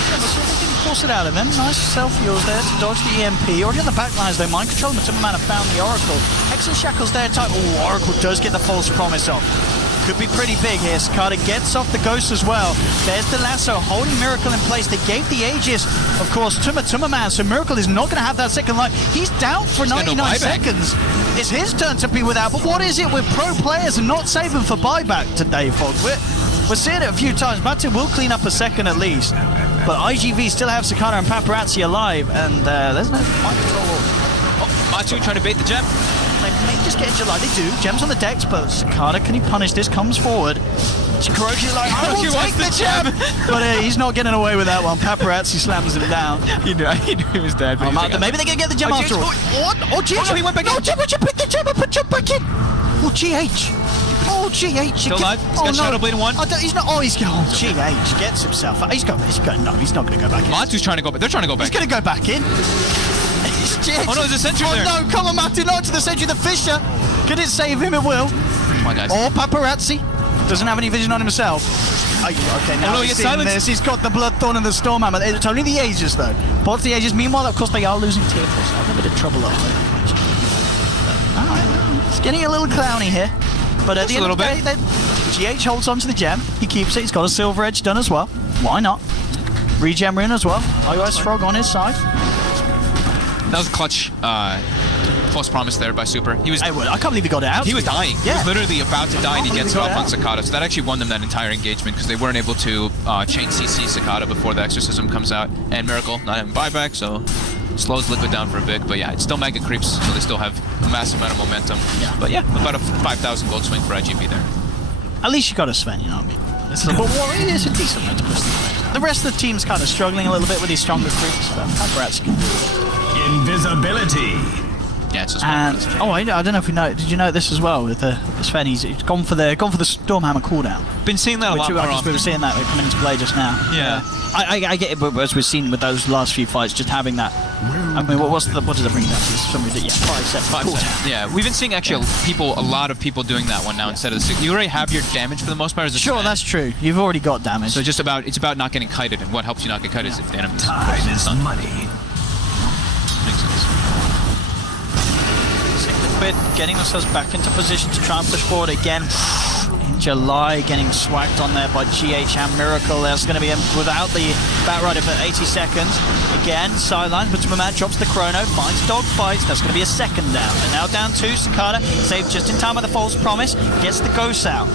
Yeah, but they didn't force it out of him. Nice self-heals there to dodge the EMP. Already on the backlines though, mind control. Matuma Man have found the Oracle. Excellent shackles there. Oh, Oracle does get the false promise off. Could be pretty big here. Cicada gets off the Ghost as well. There's the lasso holding Miracle in place. They gave the Aegis, of course, to Matuma Man, so Miracle is not going to have that second life. He's down for got no 99 buyback. seconds. It's his turn to be without, but what is it with pro players and not saving for buyback today, folks? We're seeing it a few times. Matu will clean up a second at least, but IGV still have Cicada and Paparazzi alive, and there's no mind control. Oh, Matu trying to bait the gem. They may just get July. They do. Gems on the decks, but Cicada, can he punish this? Comes forward. Kuroki's like, I will Kuroki take the wants the gem! gem. But he's not getting away with that one. Paparazzi slams him down. He knew he was dead. Oh, maybe they're going to get the gem Oh, after all. What? Oh, GH! Oh, no, he went back in. No, Gem, would you pick the gem up and jump back in? Oh, GH! Oh, GH! Still alive? He's got Shadow Blade in one. He's not. Oh, he's going. Oh, GH gets himself. He's going. No, he's not going to go back in. Matu's trying to go back. They're trying to go back. He's going to go back in. It's GH. Oh, no, there's a sentry there. Oh, no, come on, Matu, not to the sentry. The Fisher. Could it save him? It will. Come on, guys. Or Paparazzi. Doesn't have any vision on himself. Okay, now Oh, no, he he's gets seen silenced. this. He's got the Bloodthorn and the Stormhammer. It's only the Aegis, though. Pots the Aegis. Meanwhile, of course, they are losing tier 4, so I've a bit of trouble up there. Alright, it's getting a little clowny here. But at the end of the day, GH holds on to the gem. He keeps it. He's got a Silver Edge done as well. Why not? Regen Rune as well. iOS Frog on his side. That was a clutch false promise there by Super. He was. I can't believe he got it out. He was dying. Yeah. He was literally about to die, and he believe gets he it got off it on out. Cicada. So that actually won them that entire engagement because they weren't able to chain CC Cicada before the Exorcism comes out. And Miracle not having buyback, so slows Liquid down for a bit. But yeah, it's still mega creeps, so they still have a massive amount of momentum. Yeah. But yeah, about a 5,000 gold swing for IGP there. At least you got a Sven, you know what I mean? But it is a decent way to push the rest of the team's kind of struggling a little bit with these stronger creeps, but Paparazzi can do it. Invisibility. Yeah, it's just And one. I don't know if you know. Did you know this as well with Sven? He's gone for the Stormhammer cooldown. Been seeing that a lot Which more we were often. seeing that come into play just now. Yeah. I get it, but as we've seen with those last few fights, just having that. I mean, what does it bring down to? Somebody, yeah, 5 sets. 5 cooldown. cents. Yeah, we've been seeing actually a lot of people doing that one now instead of the 6. You already have your damage for the most part as a Sure, Sven. that's true. You've already got damage. So it's about not getting kited, and what helps you not get kited is if the enemy Time is money. makes sense. Liquid getting themselves back into position to try and push forward again. In July, getting swagged on there by GH and Miracle. There's going to be without the Batrider for 80 seconds. Again, sideline, but Man drops the chrono, finds dogfights. That's going to be a second down. They're now down 2. Cicada saved just in time by the false promise. Gets the ghost out.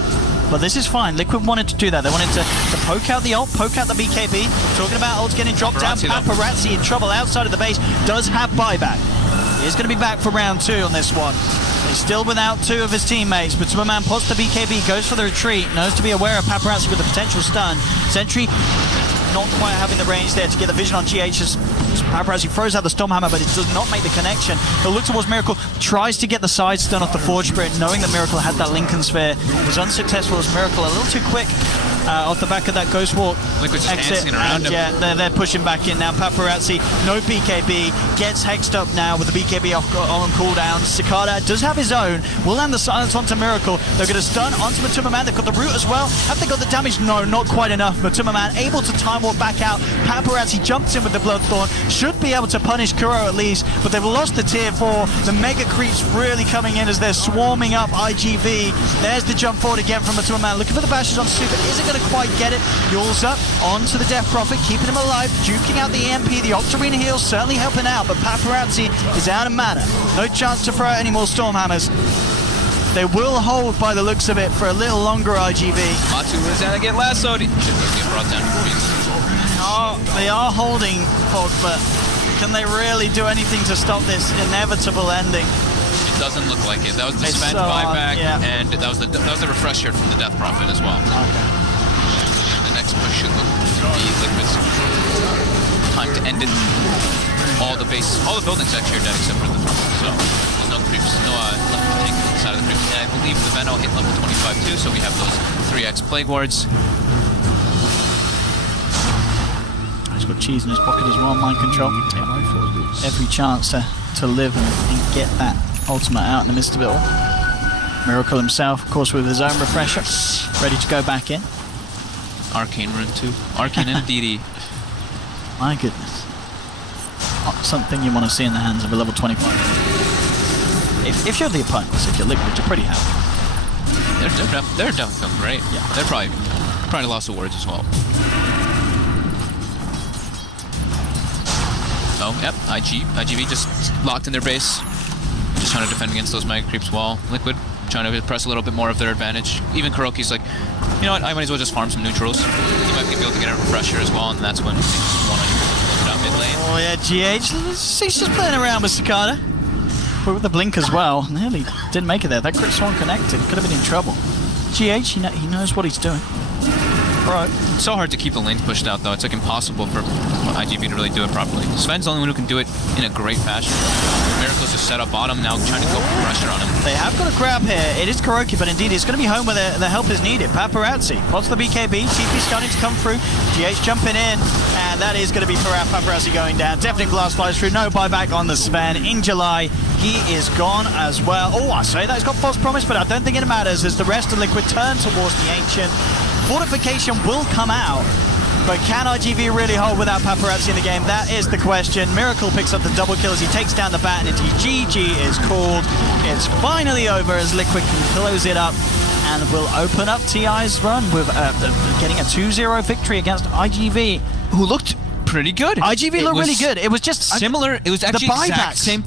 But this is fine. Liquid wanted to do that. They wanted to poke out the ult, poke out the BKB. Talking about ults getting dropped down. Paparazzi, though. Paparazzi in trouble outside of the base. Does have buyback. He's going to be back for round 2 on this one. He's still without 2 of his teammates, but Superman pots the BKB, goes for the retreat, knows to be aware of Paparazzi with a potential stun. Sentry not quite having the range there to get the vision on GH's. Paparazzi throws out the Stormhammer, but it does not make the connection. He'll look towards Miracle, tries to get the side stun off the Forge Spirit, knowing that Miracle had that Lincoln Sphere. Was unsuccessful as Miracle, a little too quick off the back of that Ghost Walk Liquid's just exit. dancing around And, him. yeah, they're pushing back in now. Paparazzi, no BKB, gets hexed up now with the BKB on cooldown. Cicada does have his own, will land the silence onto Miracle. They're going to stun onto Matuma Man. They've got the root as well. Have they got the damage? No, not quite enough. Matuma Man able to time walk back out. Paparazzi jumps in with the Bloodthorn. Should be able to punish Kuro at least, but they've lost the tier 4. The Mega Creeps really coming in as they're swarming up IGV. There's the jump forward again from Matua Man. Looking for the bashes on Super. Isn't going to quite get it. Yulza onto the Death Prophet, keeping him alive, duking out the EMP. The Octarina heals certainly helping out, but Paparazzi is out of mana. No chance to throw out any more Stormhammers. They will hold by the looks of it for a little longer, IGV. Matu is going to get lassoed. He should get brought down. They are holding, Fog, but can they really do anything to stop this inevitable ending? It doesn't look like it. That was the It's spend so buyback, yeah. and that was the refresh shirt from the Death Prophet as well. Okay. The next push should look to be Liquid's time to end it. All the buildings actually are dead except for the so there's no creeps, no tank inside of the creeps. And I believe the Veno hit level 25 too, so we have those 3x Plague Wards. He's got cheese in his pocket as well, mind control. Every chance to live and get that ultimate out in the midst of it all. Miracle himself, of course, with his own refresher, ready to go back in. Arcane Rune too. Arcane and DD. My goodness. Not something you want to see in the hands of a level 25. If you're the opponents, if you're Liquid, you're pretty happy. They're definitely feeling great. Yeah. They're probably lost the words as well. Oh, yep, IGV just locked in their base. Just trying to defend against those Mega Creeps while Liquid trying to press a little bit more of their advantage. Even Kuroki's like, you know what, I might as well just farm some neutrals. He might be able to get a refresher as well, and that's when he's one on mid lane. Oh yeah, GH, he's just playing around with Cicada. But with the blink as well, nearly didn't make it there. That crit swarm connected, could have been in trouble. GH, he knows what he's doing. Right. It's so hard to keep the lanes pushed out though. It's like impossible for IGV to really do it properly. Sven's the only one who can do it in a great fashion. Miracle's just set up bottom, now trying to go for pressure on him. They have got a grab here. It is Kuroki, but indeed it's going to be home where the help is needed. Paparazzi pots the BKB. TP starting to come through. GH jumping in, and that is going to be Paparazzi going down. Definitely blast flies through. No buyback on the Sven in July. He is gone as well. Oh, I say that he's got false promise, but I don't think it matters as the rest of Liquid turn towards the Ancient. Fortification will come out, but can IGV really hold without Paparazzi in the game? That is the question. Miracle picks up the double kill as he takes down the bat, and GG is called. It's finally over as Liquid can close it up and will open up TI's run with getting a 2-0 victory against IGV. Who looked pretty good. IGV looked really good. It was just similar. It was actually the exact buybacks. same